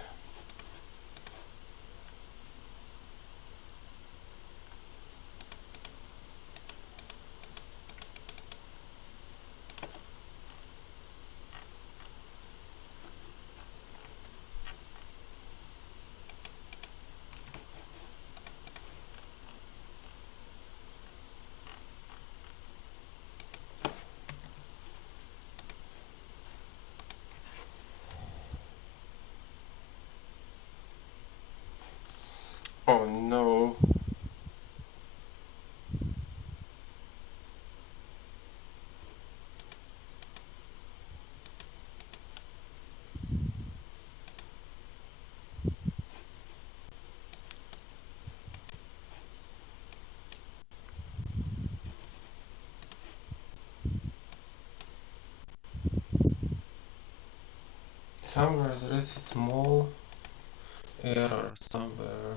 there is a small error somewhere.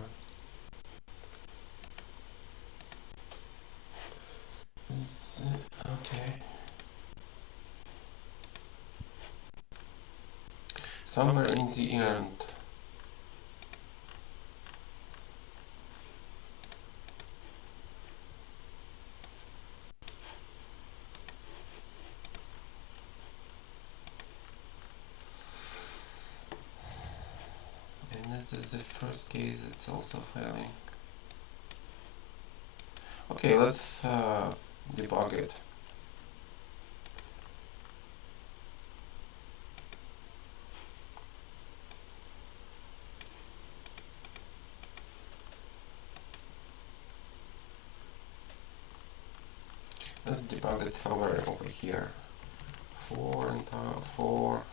Okay. Somewhere in the end. And this is the first case, it's also failing. Okay, let's debug it. Let's debug it somewhere over here. 4 and 4.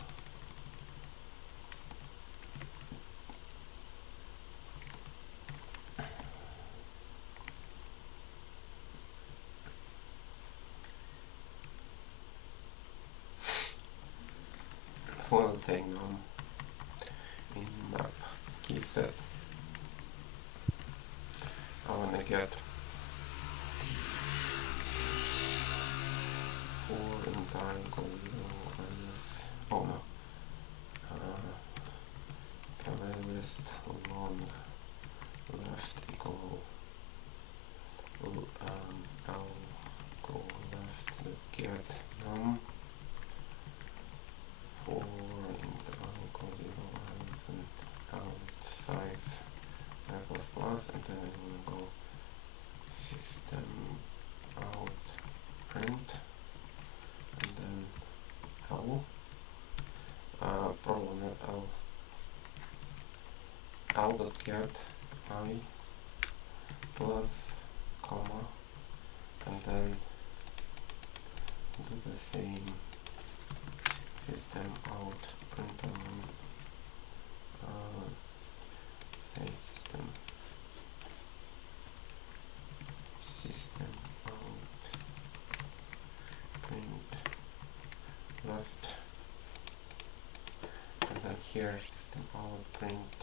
For the thing in map key set. I wanna get 4 entire equal 0 as, oh no, array list long left equal I'll go left get num 4 entire equal 0 as an out size equals plus, and then I'm gonna go system out print and then L, probably not L dot get I plus comma, and then do the same system out print say system out print left, and then here system out print,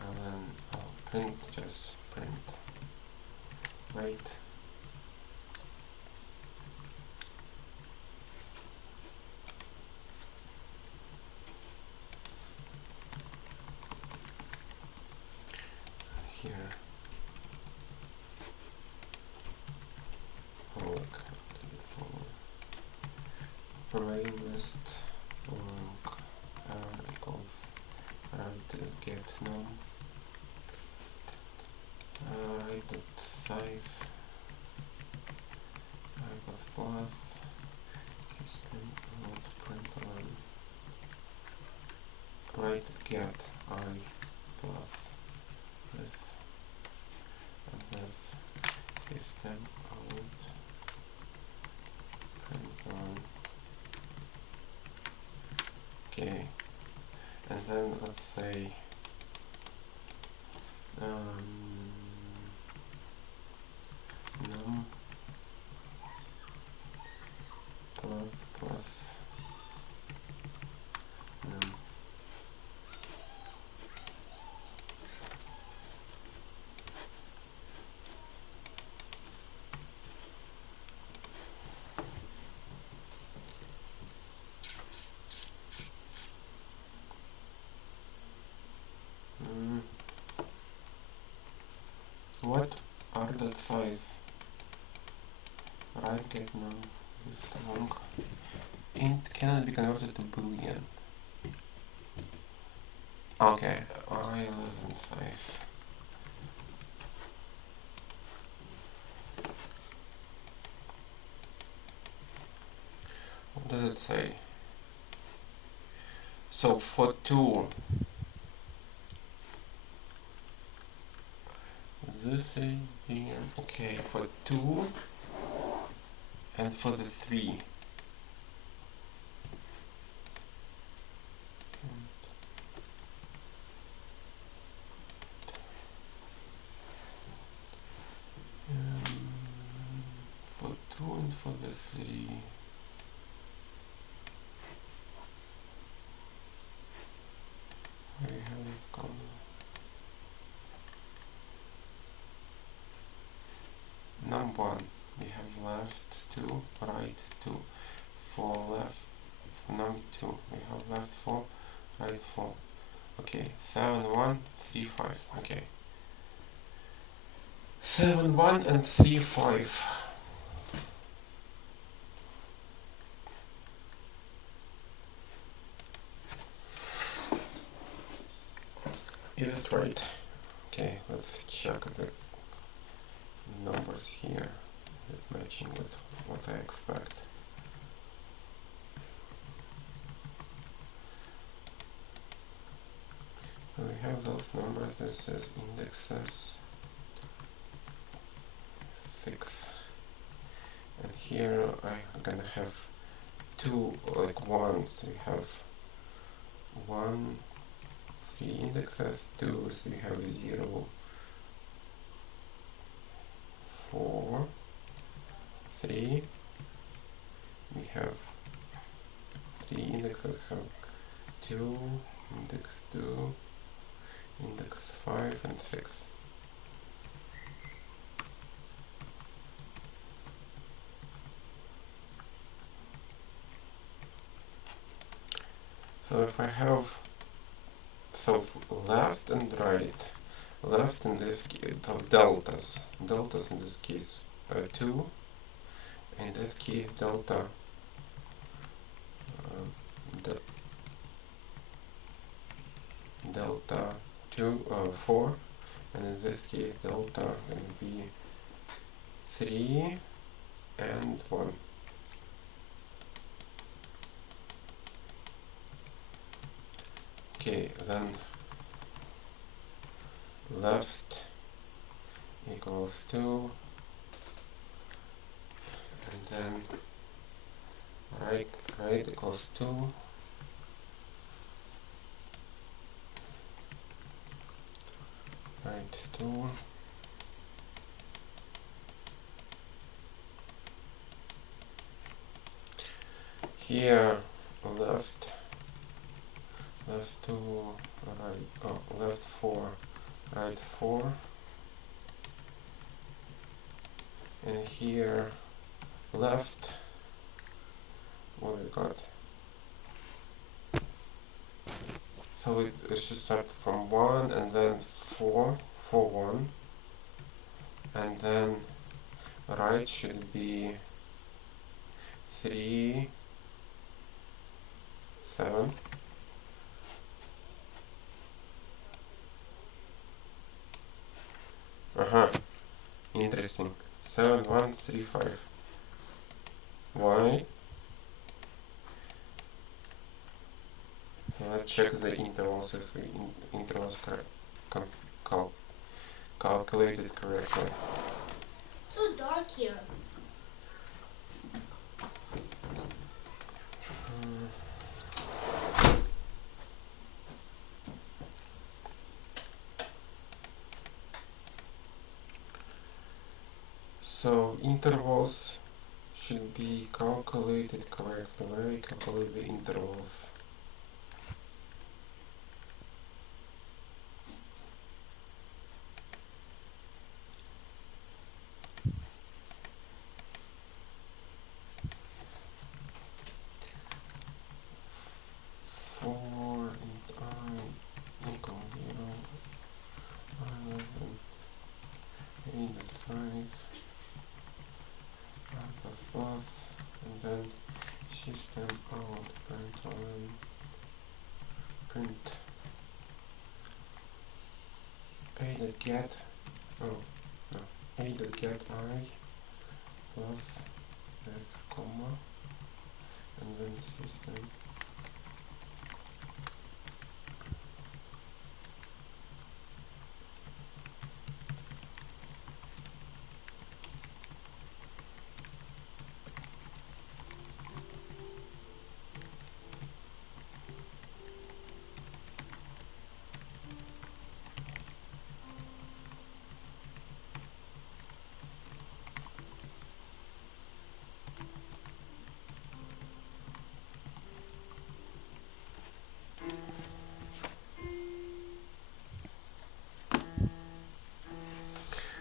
and then print just print wait, here look array list long equals right get num right dot size equals plus system out print right get I plus this and this system out print okay, and then let's say num plus num. What are that size? Right get num is long. Int cannot be converted to boolean. Okay, I less than size. What does it say? So for 2, this is the okay for 2 and for the 3. For 2 and for the 3. 1, 2. We have left 4, right 4. Okay, 7, 1, 3, 5. Okay. 7, 1 and 3, 5. Is it right? Okay, let's check the numbers here. Is it matching with what I expect? So we have those numbers. This is indexes 6, and here I'm gonna have two like ones. We have 1, 3 indexes, 2, so we have 0, 4, 3. We have 3 indexes, have 2, index 2, index 5 and 6. So if I have left and right, left in this case, deltas in this case 2, in this case delta delta 2 4, and in this case delta going to be 3 and 1. Okay, then left equals 2, and then right equals 2, right 2, here left 2, right, left 4, right 4, and here left, what we got? So it should start from 1 and then 4, 4, 1, and then right should be 3, 7. Interesting. 7, 1, 3, 5. Why? Let's check the intervals if the intervals calculated correctly. So dark here. So intervals should be calculated correctly. Where we calculate the intervals? And then system out print a dot get a dot get I plus this comma, and then system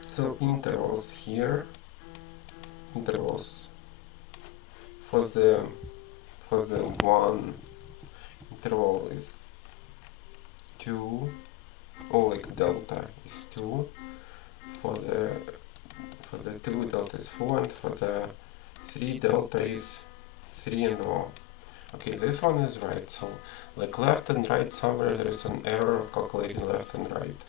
So intervals here, intervals for for the one interval is 2, or like delta is 2, for the 2 delta is 4, and for the 3 delta is 3 and 1. Okay, this one is right, so like left and right somewhere there is an error of calculating left and right.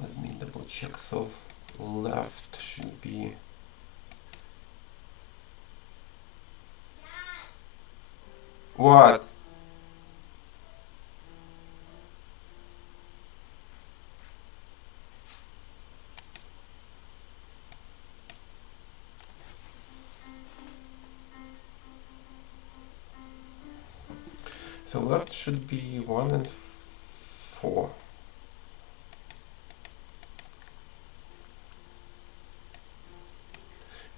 Let me double check, so left should be what? So left should be 1 and 4.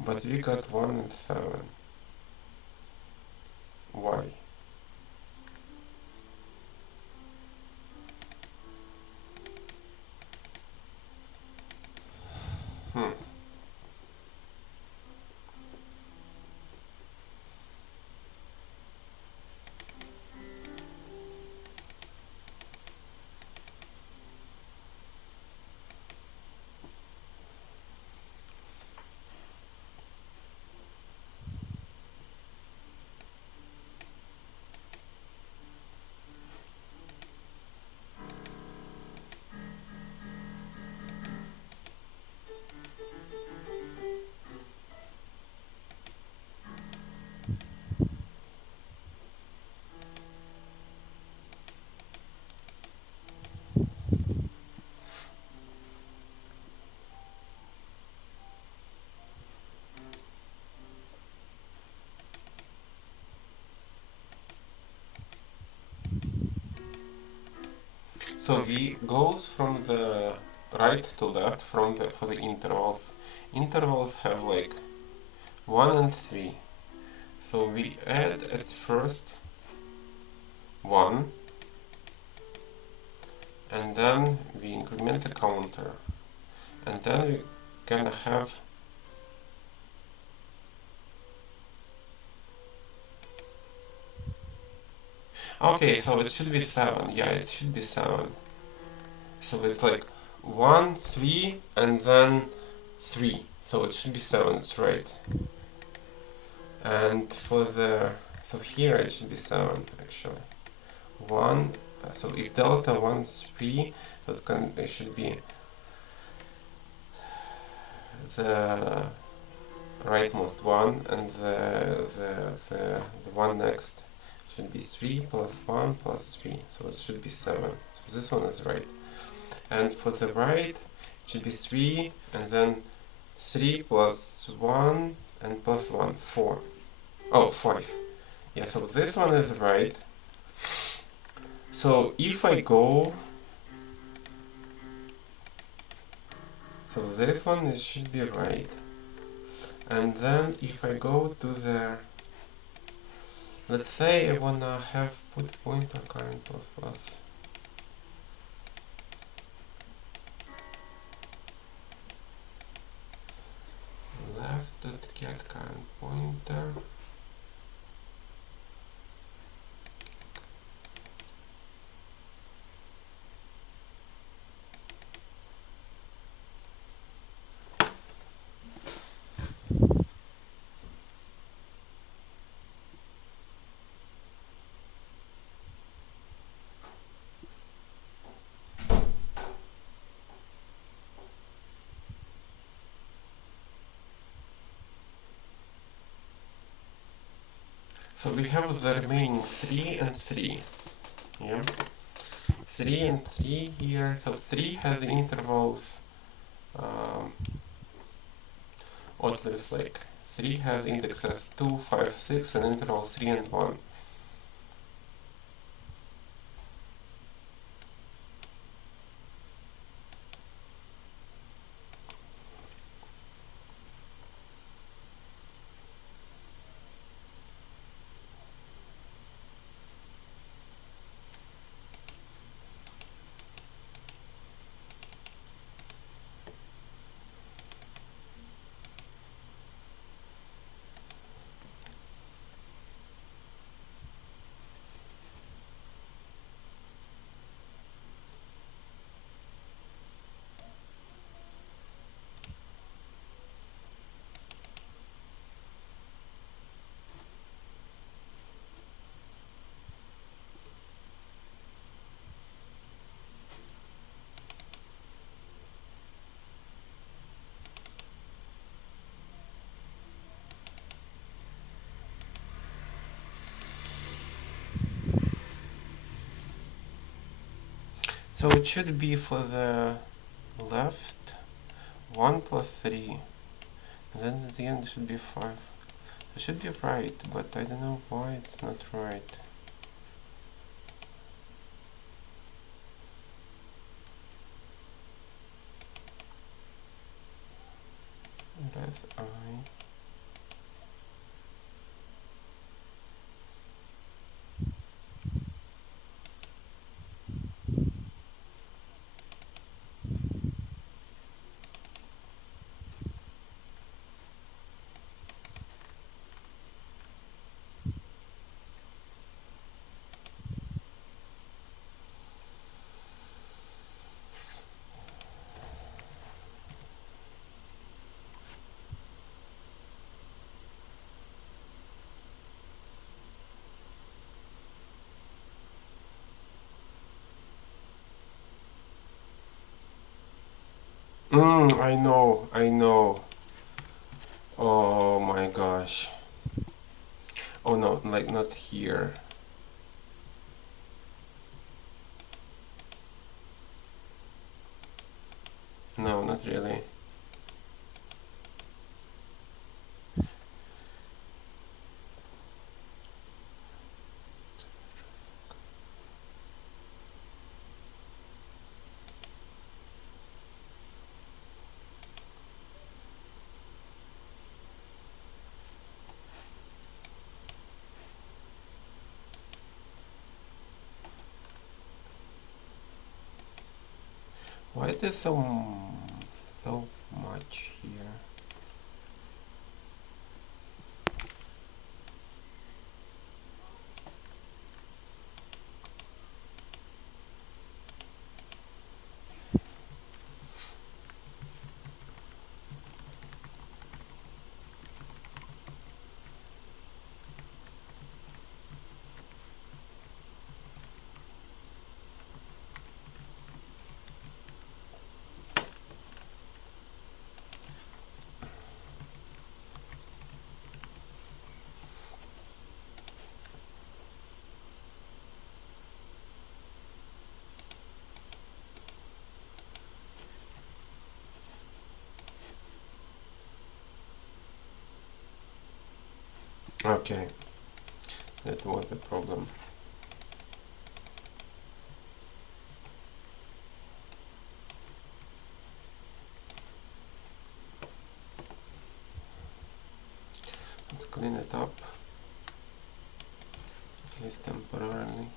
But we got 1 and 7. Why? Hmm. So V goes from the right to left for the intervals. Intervals have like 1 and 3. So we add at first 1, and then we increment the counter, and then we're gonna have okay, so it should be 7. Yeah, it should be 7. So it's like 1, 3, and then 3. So it should be 7, it's right. And for the, so here it should be 7 actually. 1, so if delta 1 is 3, it should be the rightmost one, and the one next should be 3 plus 1 plus 3, so it should be 7. So this one is right. And for the right, it should be 3, and then 3 plus 1 and plus 1, 4. Oh, 5. Yeah, so this one is right. So if I go, so this one should be right. And then if I go to the, let's say I wanna have put pointer current plus plus. Left dot get current pointer. So we have the remaining 3 and 3. Yeah. 3 and 3 here. So 3 has the intervals, or at least like 3 has indexes 2, 5, 6, and intervals 3 and 1. So it should be for the left 1 plus 3, and then at the end it should be 5. It should be right, but I don't know why it's not right. Whereas I know. Oh my gosh. Oh no, like not here. No, not really. Why is there so much here? Okay, that was the problem. Let's clean it up, at least temporarily.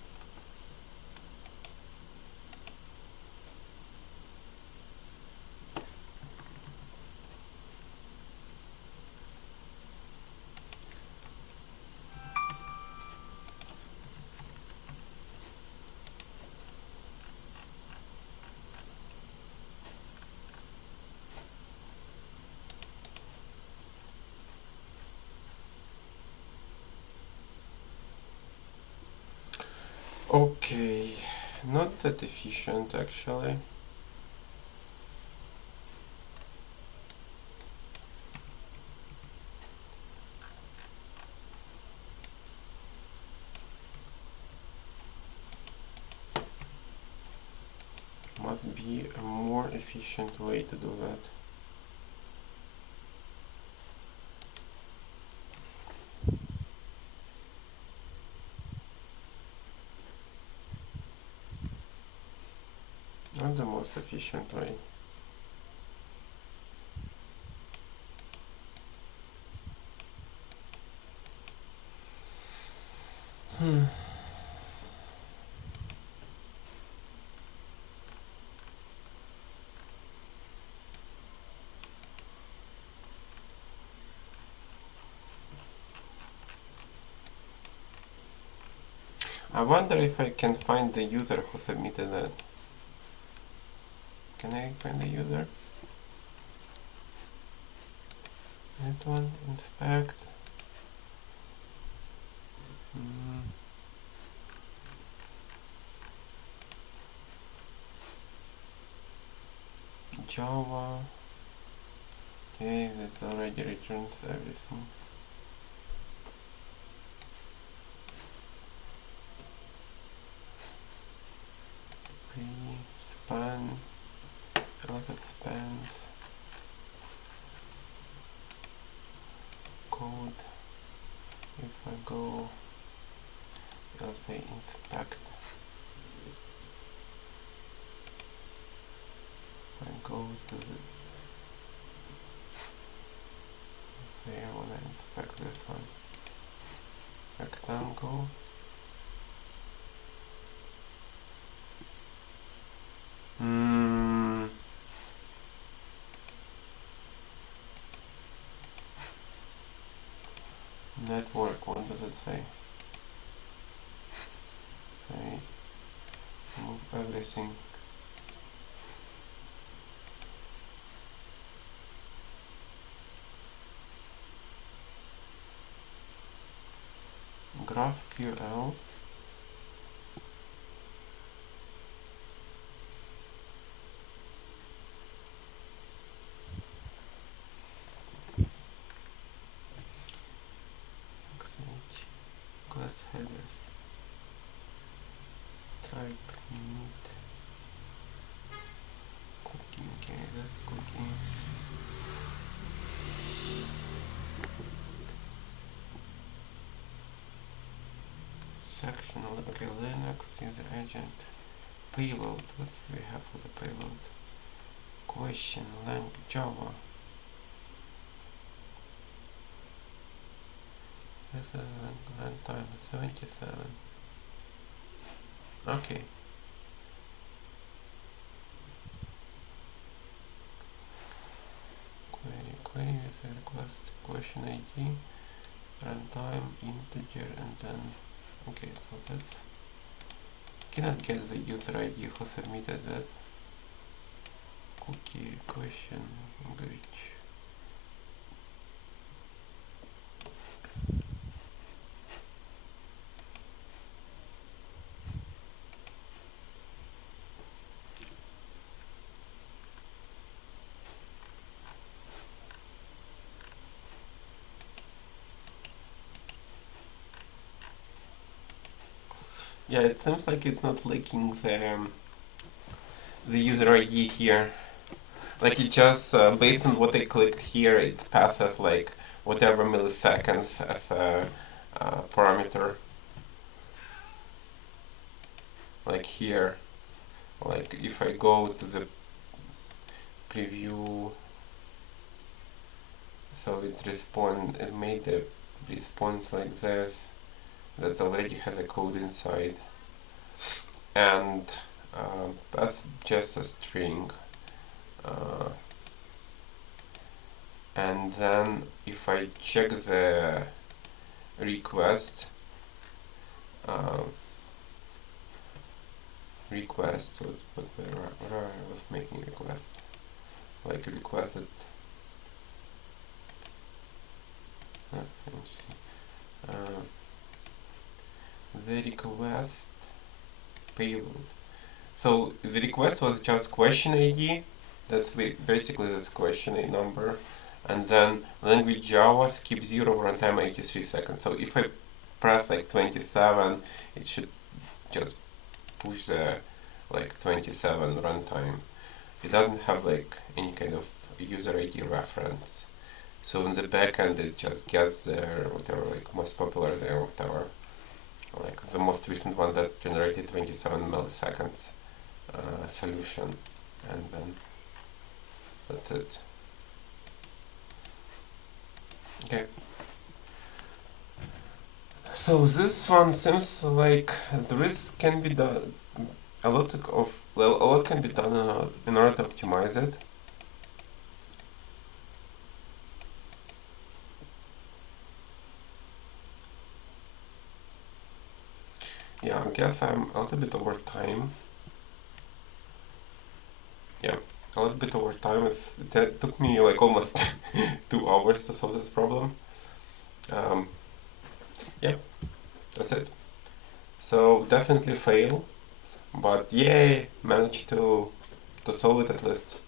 Okay, not that efficient actually. Must be a more efficient way to do that. Not the most efficient way. I wonder if I can find the user who submitted that. Can I find the user? This one, inspect. Java. Okay, that already returns everything. Okay. expands code. If I go, I'll say inspect. I go to the, say I want to inspect this one, rectangle. Network, what does it say? Say move everything. GraphQL. Class headers. Stripe need cooking. Okay, that's cooking. Sectional. Okay, Linux user agent. Payload. What do we have for the payload? Question. Lang Java. This is runtime 77. Okay. Query with a request question ID, runtime, integer, and then okay, so that's cannot get the user ID who submitted that. Cookie question language. Yeah, it seems like it's not linking the user ID here. Like it just based on what I clicked here, it passes like whatever milliseconds as a parameter. Like here, like if I go to the preview, so it made the response like this, that already has a code inside, and that's just a string. And then if I check the request, where I was making request, like requested. That's interesting. The request payload. So the request was just question ID. That's basically this question ID number, and then language Java skip 0 runtime 83 seconds. So if I press like 27, it should just push the like 27 runtime. It doesn't have like any kind of user ID reference. So in the backend it just gets there, whatever, like most popular there, whatever. Like the most recent one that generated 27 milliseconds solution, and then that's it. Okay. So this one seems like this can be done. A lot can be done in order to optimize it. Yeah, I guess I'm a little bit over time. Yeah, a little bit over time. It took me like almost 2 hours to solve this problem. Yeah, that's it. So definitely fail, but yay, managed to solve it at least.